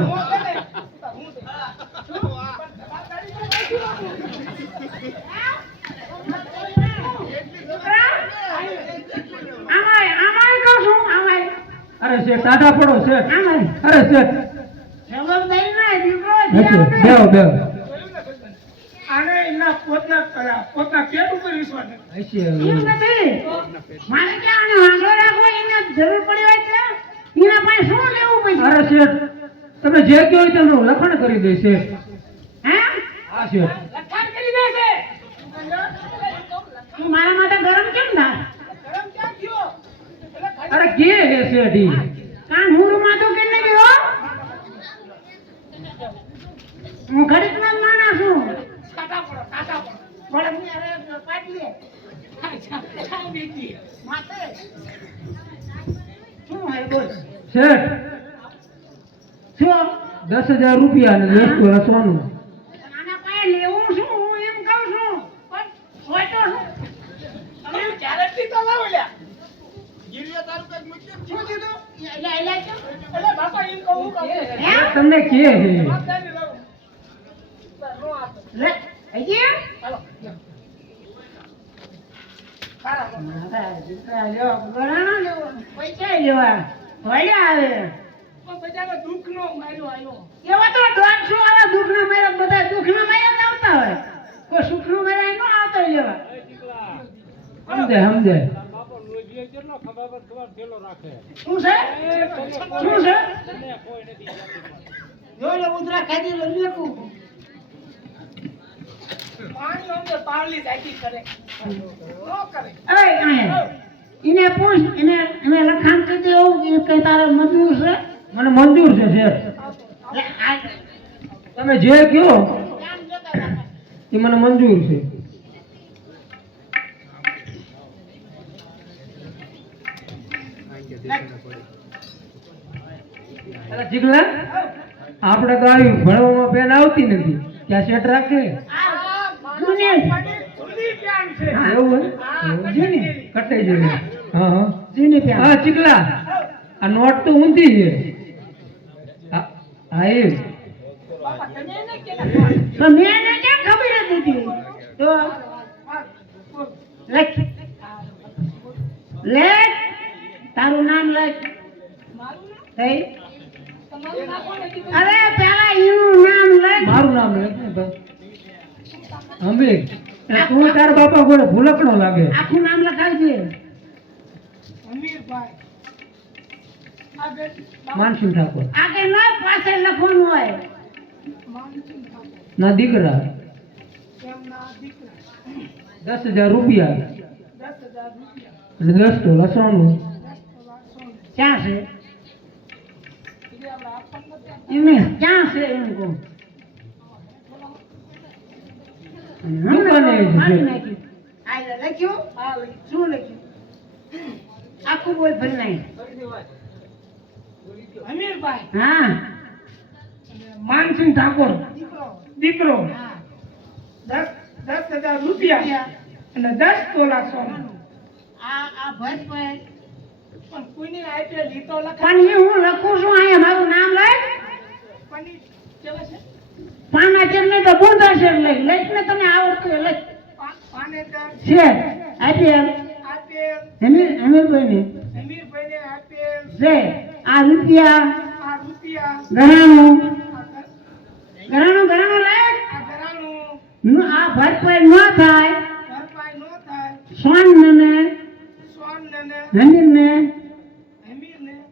આમાય કહું છું આમાય અરે શેઠ ટાટા પડો શેઠ. આમાય અરે શેઠ જવાબદારી ના દીકરો હશે. બેહો બેહો આને એના પોતા પેટ ઉપર વિશ્વાસ નથી. હશે. એમ નથી મારે કે આને વાંધો રાખવો એને જરૂર પડી હોય છે એના પાસે શું લેવું પછી અરે શેઠ તમે જે કહો હોય તેનું લખણ કરી દે શેઠ. હે હા શેઠ. લખાણ કરી દેશે તું મારા માટે ગરમ કેમ થાય અરે કે હે શેઠ ઈ? કાન હુરું માથું કે નહીં ગયો હું ઘડીક ના માણસ છું બળદ ની અરે પાડી લે માથે શું હે બોલ શેઠ શું 10,000 રૂપિયા અને 10 તોલા સોનું. આના પાસે લેવું શું હું એમ કહું છું પણ સોચો શું તમે ગેરંટી તો લાવો લ્યા શું કીધું એટલે બાપા એમ કહું હે તમને કે હે લે આજી હાલો પૈસા લેવા વળ્યા આવે એવા તો દોઢસો આવા દુઃખનો મેળો બધા દુઃખનો મેળો જ આવતા હોય કોઈ સુખનો મેળો ન આવતો લેવા સમજે સમજે. શું છે શું છે જોઈ લે ઉધરા ખાધી લે લેકું અરે આયા એને પૂછ એને લખાણ કરી દેવું કે કઈ તારે મંજૂર છે મને મંજૂર છે શેઠ. લે આ તમે જે કહો કામ જતા હતા એ મને મંજૂર છે. અરે જીગલા આપણે તો આવી ભણવામાં પેન આવતી નથી ત્યાં શેઠ રાખે. જૂની હા, એવું હોય? જૂની કટાઈ જાય. હા હા જૂની પ્યાન હા ચીકલા આ નોટ તો ઊંધી છે. હા હા, એ તો મેં એને કેમ ખબર હતી તી? તો લખ લેખ તારું નામ લખ થઈ અરે પેલા એનું નામ લખ મારું નામ લે ને ભાઈ. હમીર એ તું તાર બાપા ગોળે ભૂલકણો લાગે. આખું નામ લખાવજે માનસિંહ ઠાકોર આગળ ન પાછળ લખવાનું હોય ના દીકરા 10,000 રૂપિયા અને 10 તોલા સોનું. ક્યાં છે એમને ક્યાં છે એમ કહું દુકાને જ છે. મારી નાખ્યું. આ લખ્યું શું લખ્યું આખું બોલ ફરી નાખ હા માનસિંહ ઠાકોર દીકરો હા 10,000 રૂપિયા અને 10 તોલા સોનું. આ ભસ પર પણ એ હું લખું છું અહીંયા મારું નામ લખ પાના છે ને તો બુંદા છે લખ લખ ને તને આવડતું હોય લખ છે આપેલ હમીરભાઈ ને છે આ રૂપિયા ઘરાણું ઘરાણું ઘરાણું લખ આ ભરપાઈ ન થાય સોન ને હમીર ને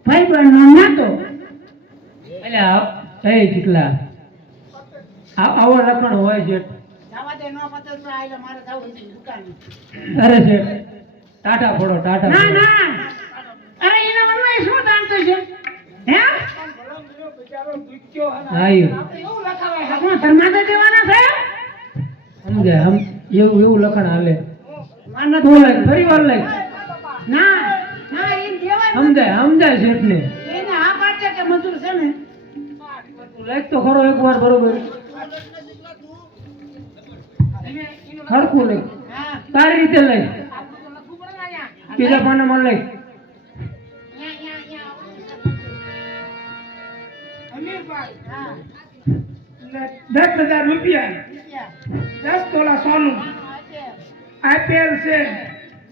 ભાઈ બહેન નો નાતો એટલે એ ચીકલા આવો લખણ હોય છે. જવા દે નો પતો તો આયલા મારે જવું છે દુકાને અરે શેઠ ટાટા ફોડો ટાટા ના ફોડો. ના અરે એના મનમાં શું જાણતો છે હા ઈ એવું લખાવાય છે કોણ ધર્માદે દેવાના છે સમજે હમ એવું લખણ હાલે માનત તું લખ ફરી વાર લખ ના ના એ દેવાય સમજાય શેઠને એને આ પાડે કે મજૂર છે ને તું લખ તો ખરો એકવાર બરોબર હરખું લખ હા તારી રીતે લખ લખવું પડે ને અહીંયા બીજા પાનામાં લખ અમીરભાઈ હા 10,000 રૂપિયા 10 તોલા સોનું આપેલ છે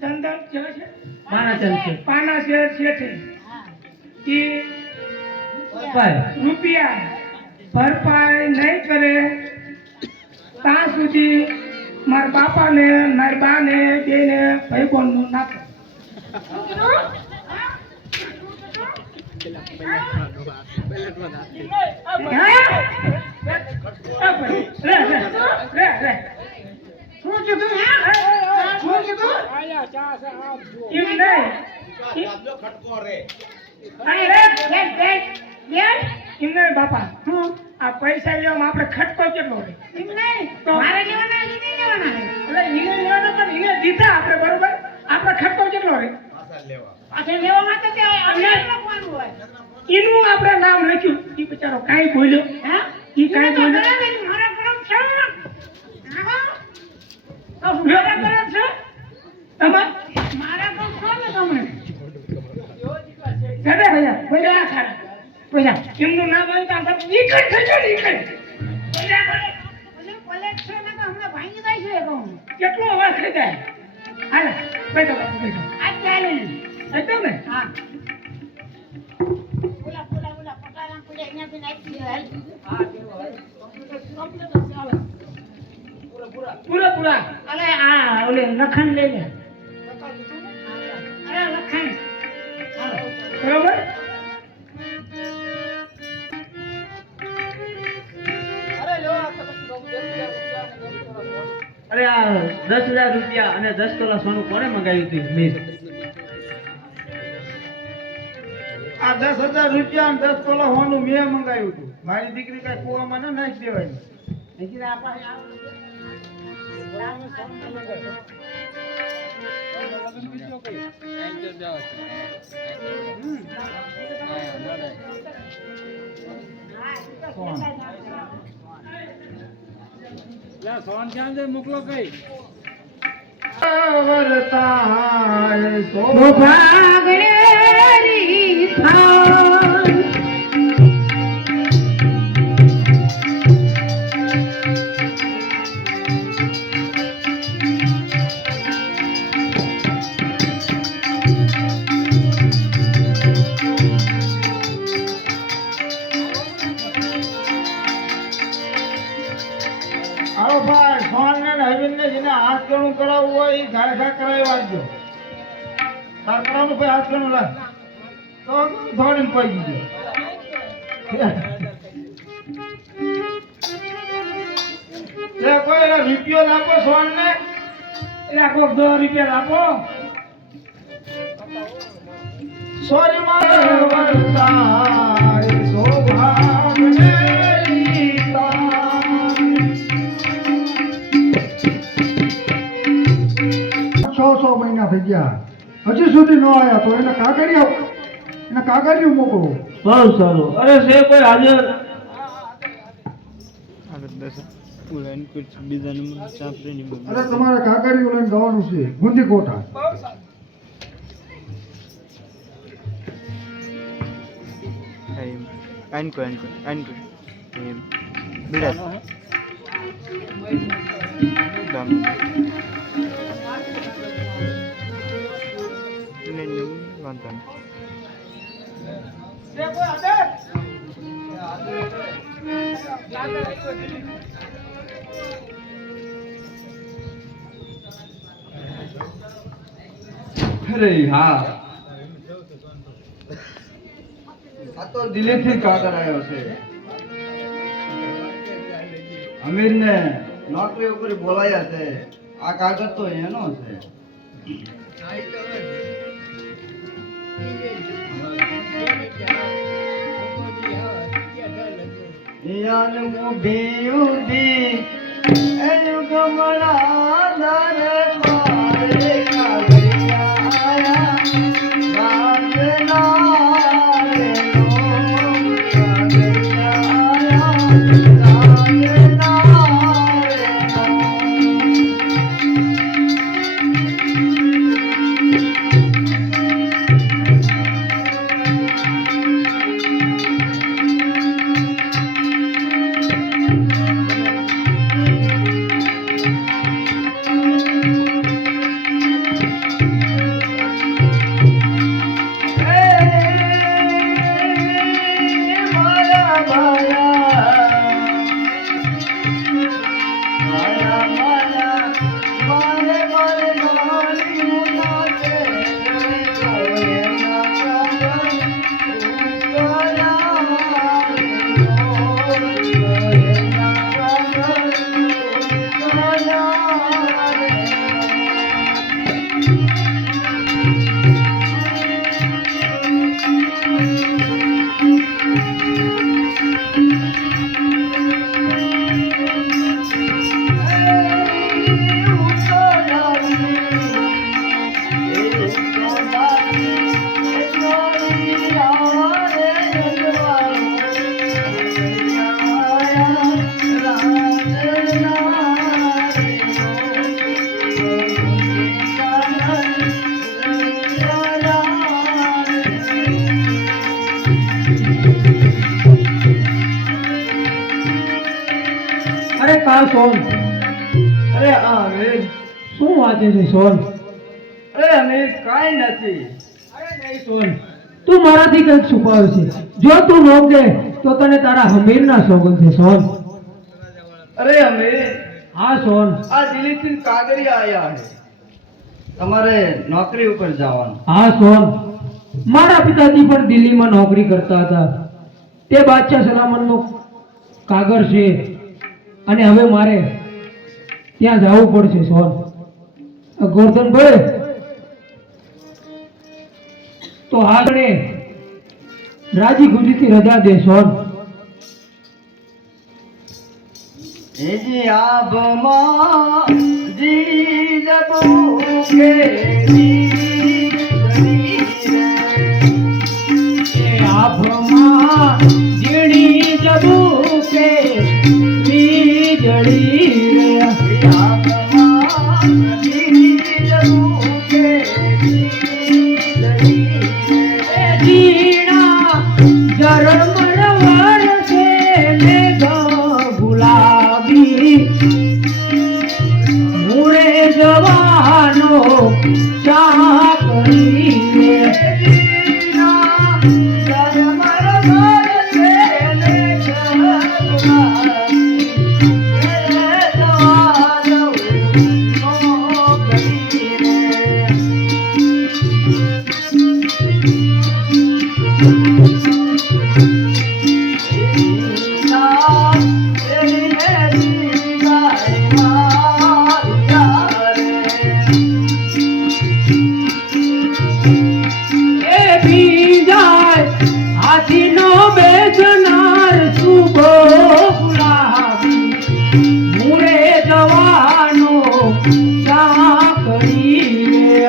ચંદન કેવા છે પાનાચંદ છે પાના શેર છે ઈ ભાઈ રૂપિયા ભરપાઈ નહીં કરે ત્યાં સુધી મારા બાપાને મારી બાને બેને ભાઈ બહેનનું નાખો શું કીધું હે શું કીધું એમ નહીં અરે રે બેન એમ નહીં બાપા આ પૈસા લેવામાં આપણે ખટકો કેટલો રે એમ નહીં મારે લેવાના કે નહીં લેવાના રે એટલે એને લેવાના પણ એને દીધા આપણે બરોબર આપણે ખટકો કેટલો રે પાછળ લેવા માટે તે અભિયાન લખવાનું હોય એનું આપણે નામ લખ્યું એ બિચારો કાંઈ બોલ્યો હે ઈ કાંઈ બોલ્યો મારા કરમ છે તો મારા કરમ છે તમાર મારા કરમ છો ને તમે જડે ભૈયા બોલ્યા ખારા બોલ્યા એમનું નામ આવ્યું તો આપણે નીકળ થઈ ગયો નીકળ પલેટ છે ને તો હમણાં ભાંગી જાય છે કહું કેટલો અવાજ થઈ જાય હાલ બેઠો બાપુ બેઠો આજ ચાલે એટલે ને હા બોલા પટારા પૂરા અહીંયાથી નાખી દે હાલ પૂરા અરે આ ઓલે લખન લઈ લે અરે લખન બરોબર અરે આ 10,000 રૂપિયા અને 10 તોલા સોનું કોણે મંગાવ્યું હતું મેં આ 10,000 રૂપિયા અને 10 તોલા હોનું મેં મંગાવ્યું હતું મારી દીકરી કાંઈ કુવામાં ના નાખી દેવાની વરતાય ભાગરેરી થાન હાલો ભાઈ સોન ને હવીન ને જેને હાથ ગણું કરાવવું હોય એ ઘાય ઘા કરાવી વાંચજો તાર કરાવનું ભાઈ હાથ ગણું લાગ તો દોડીને પડી ગયો કોઈ એના રૂપિયો આપો સોન ને એટલે કોક 2 રૂપિયા આપો સોરી માં વરતાય સૌભાગ્યની તાન. 600 મહિના થઈ ગયા હજી સુધી ન આવ્યા તો એને કાગળિયું મોકલો બહુ સારું અરે છે કોઈ હાજર અરે તમારે કાગળિયું લઈને જવાનું છે ગુંદી કોઠા અરે હા આ તો દિલ્હીથી કાગળ આવ્યો છે અમીરને નોકરી ઉપર બોલાયા છે આ કાગળ તો એનો છે યાન ઊભી ઊભી એ યુગમણા દરબારે કાગરિયા આયા રાતના રે નો કાગરિયા આયા રાતના રે નો અરે કા સોન, અરે આ અમિત, શું વાંચે છે સોન? અરે અમિત કાંઈ નથી. અરે નહીં સોન, તું મારાથી કંઈક છુપાવે છે. જો તું નોક દે તો તને તારા હમીરના સોગંદ છે સોન. અરે અમિત, હા સોન. આ દિલ્હીથી કાગરિયા આયા છે. તમારે નોકરી ઉપર જવાનું. હા સોન, મારા પિતાજી પણ દિલ્હીમાં નોકરી કરતા હતા. તે બાદશાહ સલામતનો કાગળ છે અને હવે મારે ત્યાં જવું પડશે સોન. ગોરધનભાઈ તો આગળ રાજી ખુશીથી રજા દે સોન. એજી આભમાં જીડી જબુ કેરી આભમાં ઝીણી જબુકે વીજળી રે. આભમાં જીડી જબુ કેરી ઝીણા ઝરમર વરસે મેઘ ગુલાબી મૂળે જવાનો ચાકરી રે. હાથીનો બેસનાર શુભો ગુલાબી મૂળે જવાનો ચાકરી રે.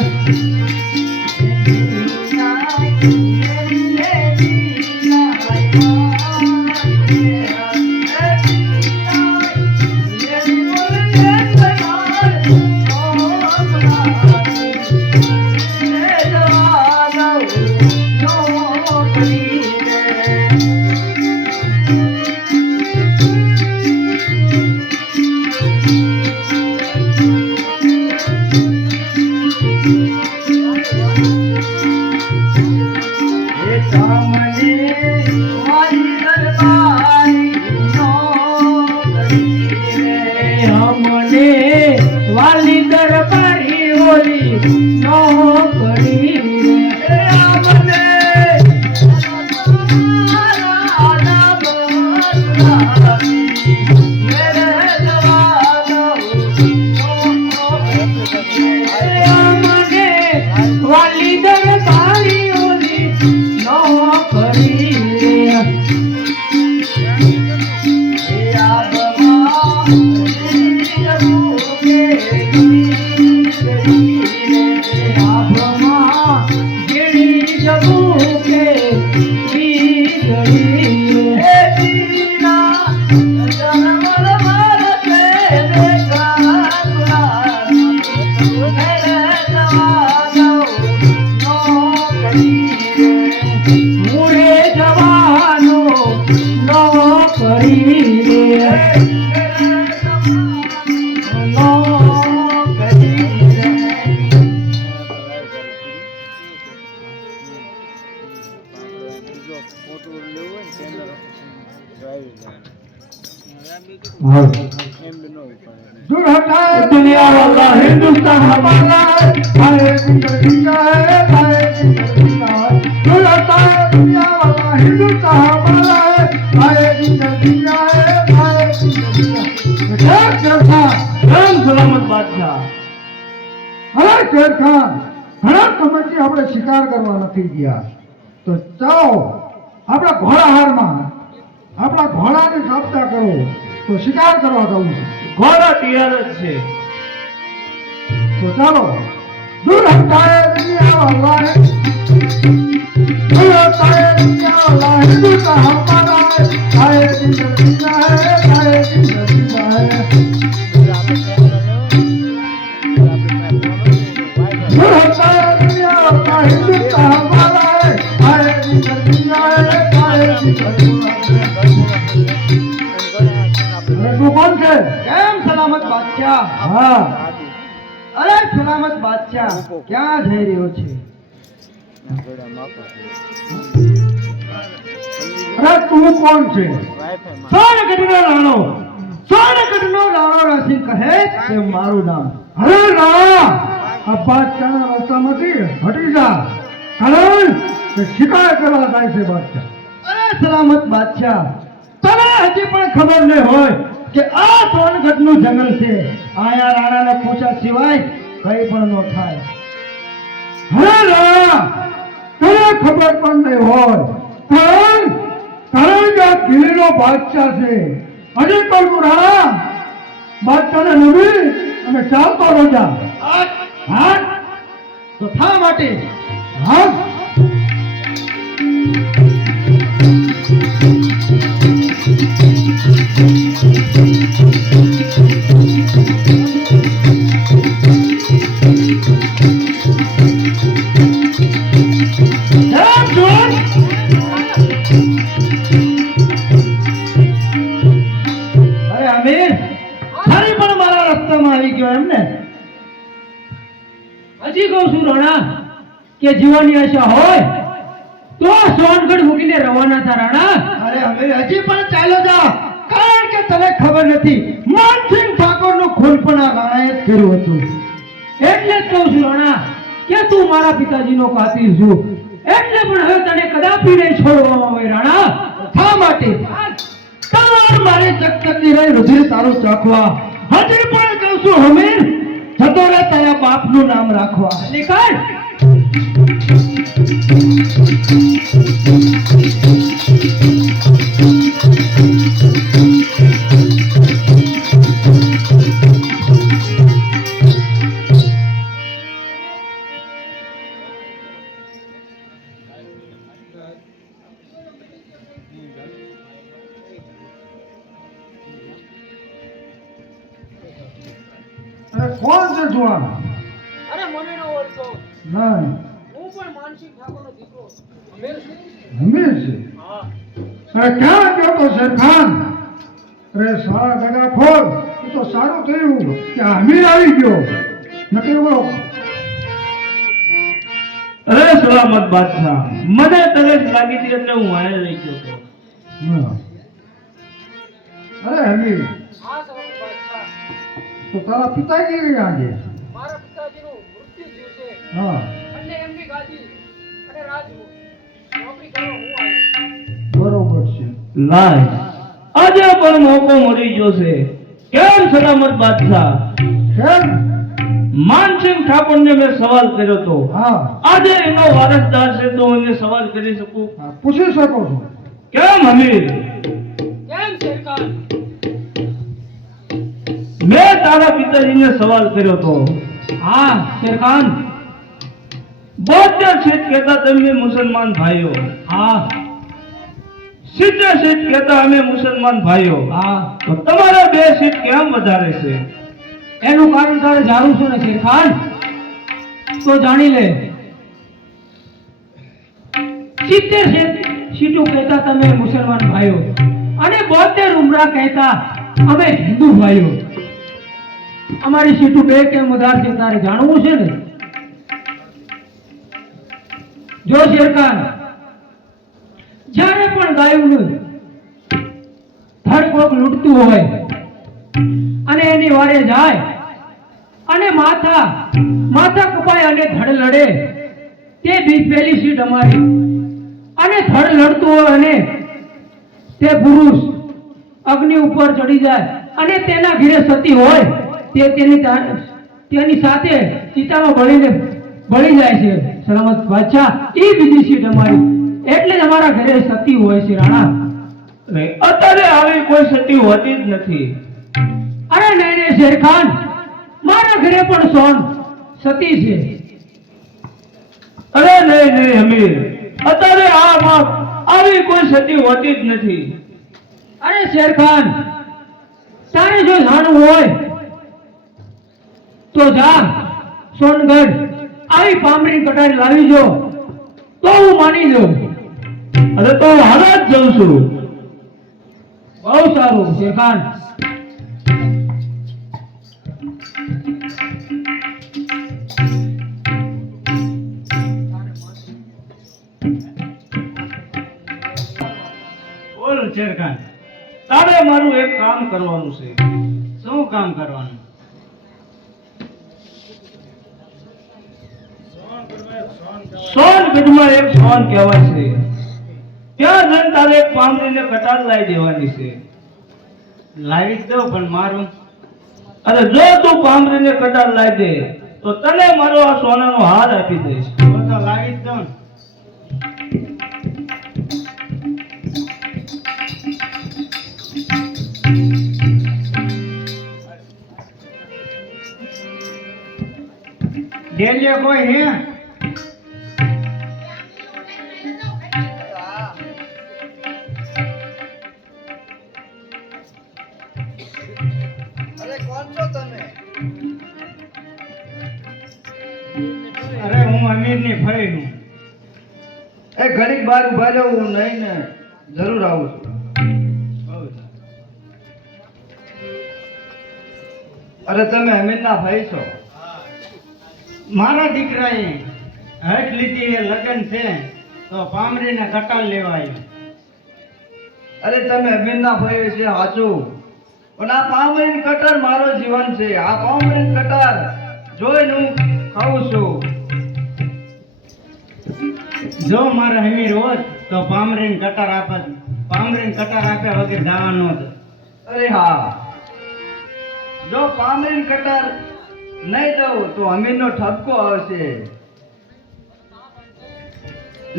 અમને વાલી દરબારી ઓલી નોકરી રે. અમને વાલી દરબારી ઓલી નોકરી રે. જગું કે વીજળી હે જીના જનમર મારતે દેખા મેરે જવાનો નો કરી મુરે જવાનો નો કરી નો કરી दूर हटाए दुनिया वाला हिंदुस्तान हमारा हाय जिंदर जिंदा है हाय जिंदर जिंदा है दूर हटाए दुनिया वाला हिंदुस्तान हमारा है हाय जिंदर जिंदा है हाय जिंदर जिंदा है शेर खान રામ સલામત બાદશાહ હવે शेर खान ઘણા સમયથી આપણે શિકાર કરવા નથી ગયા તો ચાલો આપણા ઘોડાહારમાં આપણા ઘોડાને સાબતા કરો તો શિકાર કરવા જવું છે ઘોડા તૈયાર જ છે तो चलो दूर हटाए दुनिया वाला है दूर हटाए दुनिया वाला है हिंदुस्तान हमारा है हाय जिंदर जिंदा है हाय जिंदर जिंदा है दूर हटाए दुनिया वाला हिंदुस्तान हमारा है हाय जिंदर जिंदा है हाय जिंदर जिंदा है अरे तू कौन है કેમ સલામત બાદશાહ हाँ અરે સલામત બાદશાહ ક્યાં જઈ રહ્યો છે अरे तू कौन है સોનગઢનો રાણો સોનગઢનો રાણો રસિક કહે છે મારું નામ अरे राणा अब्बा क्या रास्ता मत हटी जा कारण शिकायत करवा जाए से बादशाह અરે સલામત બાદશાહ તને હજી પણ ખબર નહીં હોય કે આ સોનગઢનું જંગલ છે આયા રાણાને પૂછ્યા સિવાય કઈ પણ ન થાય अरे राणा तने खबर पण नहीं हो कारण कारण का दिल्लीનો બાદશાહ છે અરે પણ રાણા બાદશાહને નબી અને ચાલતો રજા હા તો થા માટે હા એમ જોન અરે અમીર ફરી પણ મારા રસ્તામાં આવી ગયો એમ ને હજી કહું છું રાણા કે જીવનની આશા હોય તો સોનગઢ મૂકીને રવાના થા રાણા અરે અમીર હજી પણ ચાલો જા કારણ કે તને ખબર નથી માનસિંહ ઠાકોરનું ખૂન પણ આ રાણાએ જ કર્યું હતું એટલે જ કહું છું રાણા કે તું મારા પિતાજીનો કાતિલ છું એટલે પણ હવે તને કદાપી નહીં છોડવામાં આવે રાણા શા માટે તમાર મારી ચકચકતી રહી રુધિર તારું ચાખવા હજી પણ કહું છું હમીર જતો રે તારા બાપનું નામ રાખવા નીકળ अरे कौन से जुआन અરે મને નો ઓળખો नहीं હું પણ માનસિંહ ઠાકોરનો દીકરો અમીર છું हमीर से હા अरे क्या क्यों तो शेर खान अरे सारा जगह खोल ये तो सारू थયું कि हमीर આવી ગયો નકર બોલો અરે સલામત બાદશાહ મને તરસ લાગી હતી એટલે હું આયા લઈ ગયો હતો हाँ। अरे हमीर હા સલામત બાદશાહ तो तारा पिताजी कहाँ છે મારા પિતાજીનું મૃત્યુ થયું છે हाँ એટલે એમની ગાદી અને રાજમુખ નોકરી કરવા હું આવ્યો બરોબર છે લાય આજે પણ મોકો મળી ગયો છે કેમ સલામત બાદશાહ કેમ માનસિંહ ઠાકોરને મેં સવાલ કર્યો તો हाँ આજે એનો વારસદાર છે તો હું એને સવાલ કરી શકું हाँ, પૂછી શકો છો કેમ હમીર કેમ શેરખાન મેં તારા પિતાજીને સવાલ કર્યો તો હા શેરખાન બોતેર સીટ કહેતા તમે મુસલમાન ભાઈઓ, હા 70 સીટ કહેતા અમે મુસલમાન ભાઈઓ, હા તો તમારા 2 સીટ કેમ વધારે છે? એનું કારણ તારે જાણવું છે ને શેરખાન, તો જાણી લે. 70 સીટો કહેતા તમે મુસલમાન ભાઈઓ અને 72 ઉમરા કહેતા અમે હિન્દુ ભાઈઓ. અમારી સીટો 2 કેમ વધારે છે તારે જાણવું છે ને? જો શેરખાન, જ્યારે પણ ગાયોનું ધડ કોક લૂંટતું હોય અને એની વારે જાય અને માથા કપાય અને ધડ લડે, તે બી પહેલી સીટ અમારી. અને ધડ લડતું હોય અને તે પુરુષ અગ્નિ ઉપર ચડી જાય અને તેના ઘીરે સતી હોય, તે તેની સાથે ચિતામાં બળી જાય છે સલામત બાદશાહ, એ બીજી સીટ અમારી. એટલે જ અમારા ઘરે સતી હોય છે રાણા. અત્યારે આવી કોઈ સતી હોતી જ નથી. અરે નહીં શેરખાન, મારા ઘરે પણ સોન સતી છે. અરે નહીં હમીર, અત્યારે આવી કોઈ સતી હોતી જ નથી. અરે શેરખાન, તારે જો જાણવું હોય તો જા સોનગઢ આવી પામરી કટારી લાવી જો, તો હું માની જાઉં. અરે તો હાલ જ જઉં છું. બહુ સારું શેરખાન. બોલ શેરખાન, તારે મારું એક કામ કરવાનું છે. શું કામ કરવાનું? સોનગઢમાં એક સોન કહેવાય છે, ત્યાં જઈને તારે એક પામરીને કટાર લાવી દેવાની છે. લાવી જ દઉં, પણ મારું અરે જો તું પામરીને કટાર લાવી દે તો તને મારો આ સોનાનો હાર આપી દઈશ. તો લાવી જ દઉં ને. ડેલીએ કોઈ હે? અરે હું અમીરની ફઈ હું. એ ઘડીક બહાર ઉભા રહો, હું નહીં ને જરૂર આવું છું. અરે તમે અમીરના ભાઈ છો? મારા દીકરાએ હટ લીધી, એ લગ્ન છે તો પામરીને કટાલ લેવા આવ્યો. અરે તમે અમીરના ભાઈ છે સાચું, પણ આ પામરીન કટાર મારો જીવન છે. આ પામરીન કટાર જોઈને હું ખાઉં છું. જો મારા હમીર હોત તો પામરીને કટાર આપ્યા વગર જવા નહોત. અરે હા, જો પામરીન કટાર નહીં દઉં તો અમીરનો ઠપકો આવશે.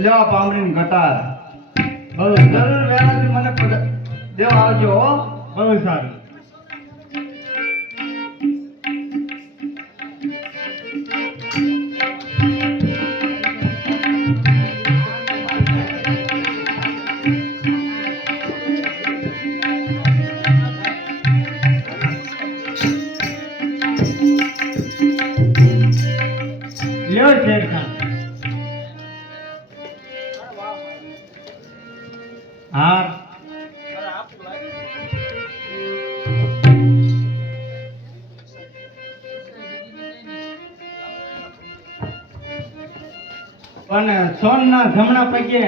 લેવા પામરીન કટાર. જરૂર વહેલાથી મને દેવા આવજો હો. બહુ સારું. લ્યો શેરખાન. હાર. પણ સોનના જમણા પગે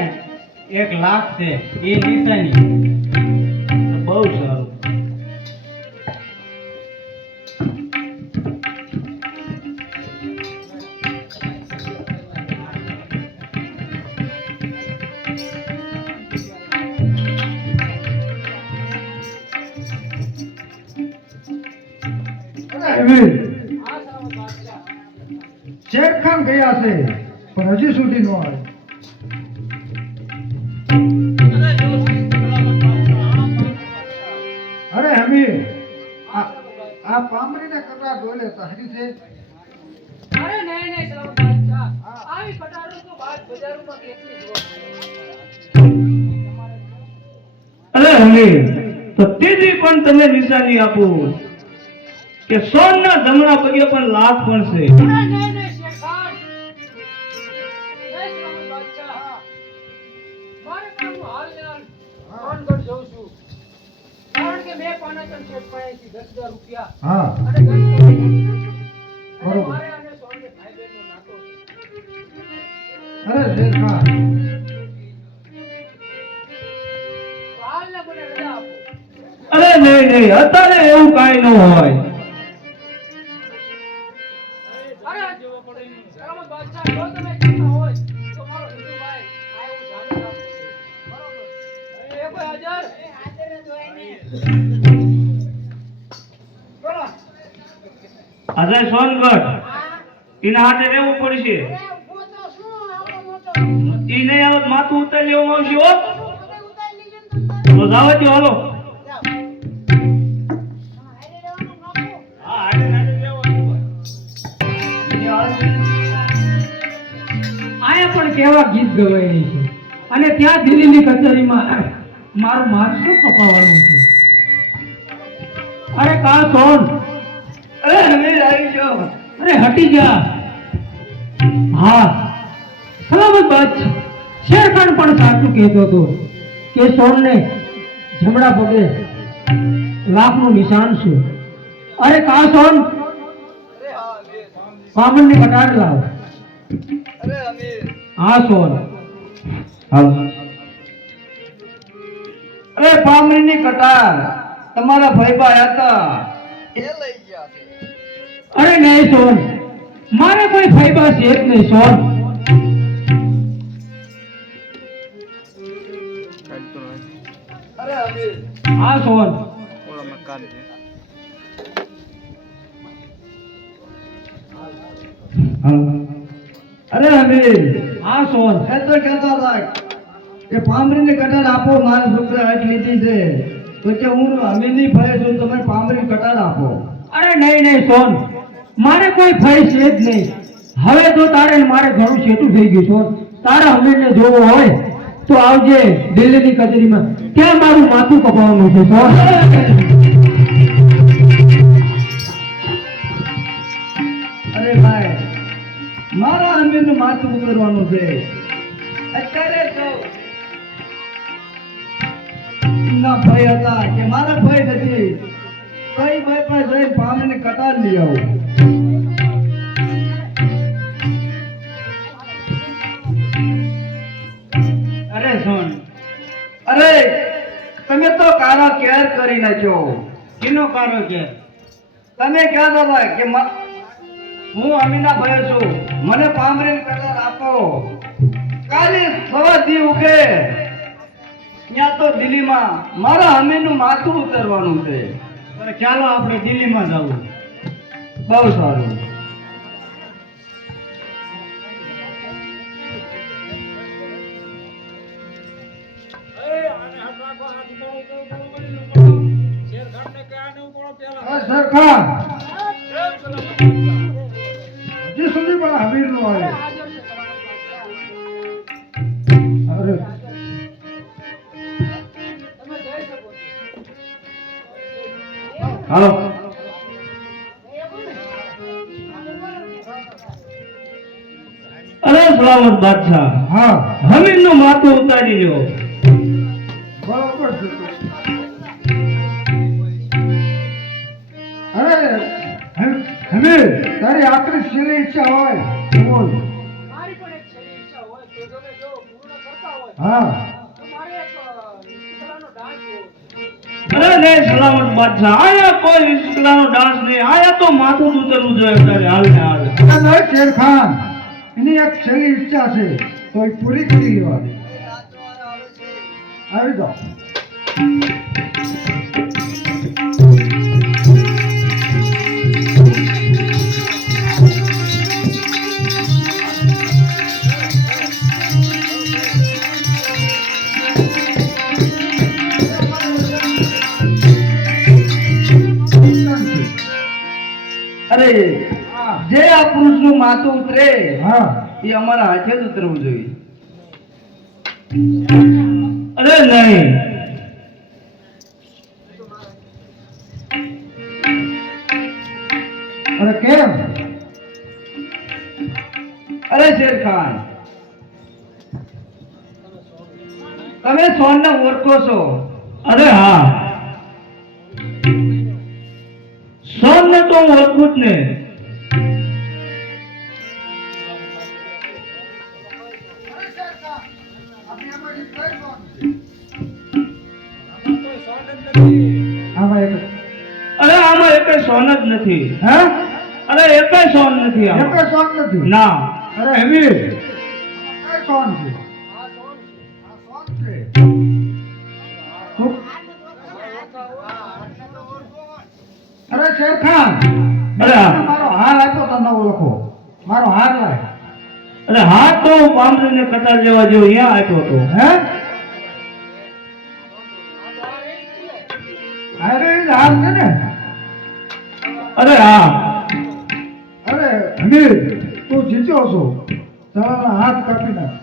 1 લાખ છે, એ નિશાની. બહુ સારું. શેરખાન ગયા છે પણ હજી સુધી ન આવે. અરે હમીર, આ પામરીને કટાર ડોલે તારી છે. અરે નહીં સલામત બાદશાહ, આવી કટાર અરે હવે તો તેથી પણ તમે નિશાની આપો કે સોનના જમણા પગે પણ લાખ પણ છે. હા બરોબર. અરે શેરખા અરે નહીં અત્યારે એવું કાંઈ ન હોય. અજય સોનગઢ એના હાથે રહેવું પડશે. ઈ નહીં આવત માથું ઉતારી લેવામાં આવશે હો. તો જાવ દો હાલો. હા હાડે હાડે લેવાનું. આયા પણ કેવા ગીત ગવાય રહી છે અને ત્યાં દિલ્હીની કચેરીમાં મારું માથું કપાવવાનું છે. અરે કા સોન, અરે હમીર આવી ગયો. અરે હટી જા. હા સલામત બાદ છે. શેરખાન પણ સાચું કહેતો હતો કે સોનને જમણા પગે લાખનું નિશાન છે. અરે કા સોન, પામણની કટાર લાવ. અરે હમીર. હા સોન. હાલ. અરે પામરીની કટાર તમારા ભાઈબા હતા એ લઈ ગયા છે. અરે નહીં સોન, મારે કોઈ ફાયદા છે જ નહીં સોન. અરે હમીર. હા સોન. અરે હમીર. હા સોન. એ તો કહેતા હતા કે પામરીની કટાર આપો, મારા છોકરા હાથ લીધી છે તો કે હું હમીરની ભાઈ છું, તમે પામરીની કટાર આપો. અરે નહીં સોન, મારે કોઈ ભય છે જ નહીં. હવે તો તારે ને મારે ઘણું છેટું થઈ ગયું સોન. તારે હમીરને જોવો હોય તો આવજે દિલ્હીની કચેરીમાં, ત્યાં મારું માથું કપાવવાનું છે સોન. અરે ભાઈ, મારા હમીરનું માથું ઉતરવાનું છે અત્યારે. તો એમના ભાઈ હતા કે મારા ભાઈ નથી, કઈ ભાઈ પાસે જઈને પામરીની કટાર લઈ આવું. અરે સોન, અરે તમે તો કારો કેર કરી નાખ્યો. કિનો કારો કે તમે કહેતા હતા કે હું અમીના ભાઈ છું, મને પામરીની કટાર આપો. કાલે સવારથી ઉગે ત્યાં તો દિલ્હીમાં મારા અમીરનું માથું ઉતરવાનું છે. ચાલો આપણે દિલ્હીમાં જવું. બહુ સારું. શેરખા હજી સુધી પણ હમીર નો આવ્યો. અરે હાલો. અરે સલામત બાદશાહ, હા હમીરનું માથું ઉતારી લ્યો. બરોબર છે. અરે હમીર, તારી આખરી છેલ્લી ઈચ્છા હોય તો બોલ. હા અરે નહીં સલામત બાદશાહ, આયા કોઈ વિસ્કલાનો ડાન્સ નહીં, આયા તો માથું ઉતરવું જોઈએ અત્યારે. હાલ ને હાલ. અને શેરખાન, એની એક છેલ્લી ઈચ્છા છે તો એ પૂરી કરી લેવા દે. આવી જાઓ. અરે જે આ પુરુષનું માથું ઉતરે હા એ અમારા હાથે જ ઉતરવું જોઈએ. અરે નહીં. અરે કેમ? અરે શેરખાન, તમે સોનને ઓળખો છો? અરે હા, સોનને તો હું ઓળખું જ ને. આમાં એક અરે આમાં એકેય સોન જ નથી. હે? અરે એકેય સોન નથી આમાં. એકેય સોન નથી. ના. અરે હમીર, કઈ સોન છે? આ સોન છે. શું? અરે શેરખાન, અરે હા. મારો હાર આપ્યો તને ઓળખો. મારો હાર લાય. અરે હાથ તો પાંદડીને કટાર લેવા જેવો અહીંયા આપ્યો હતો. હે? અરે એ જ હાર છે ને. અરે હા. અરે હમીર, તું જીત્યો છો. તારા હાથ કાપી નાખ.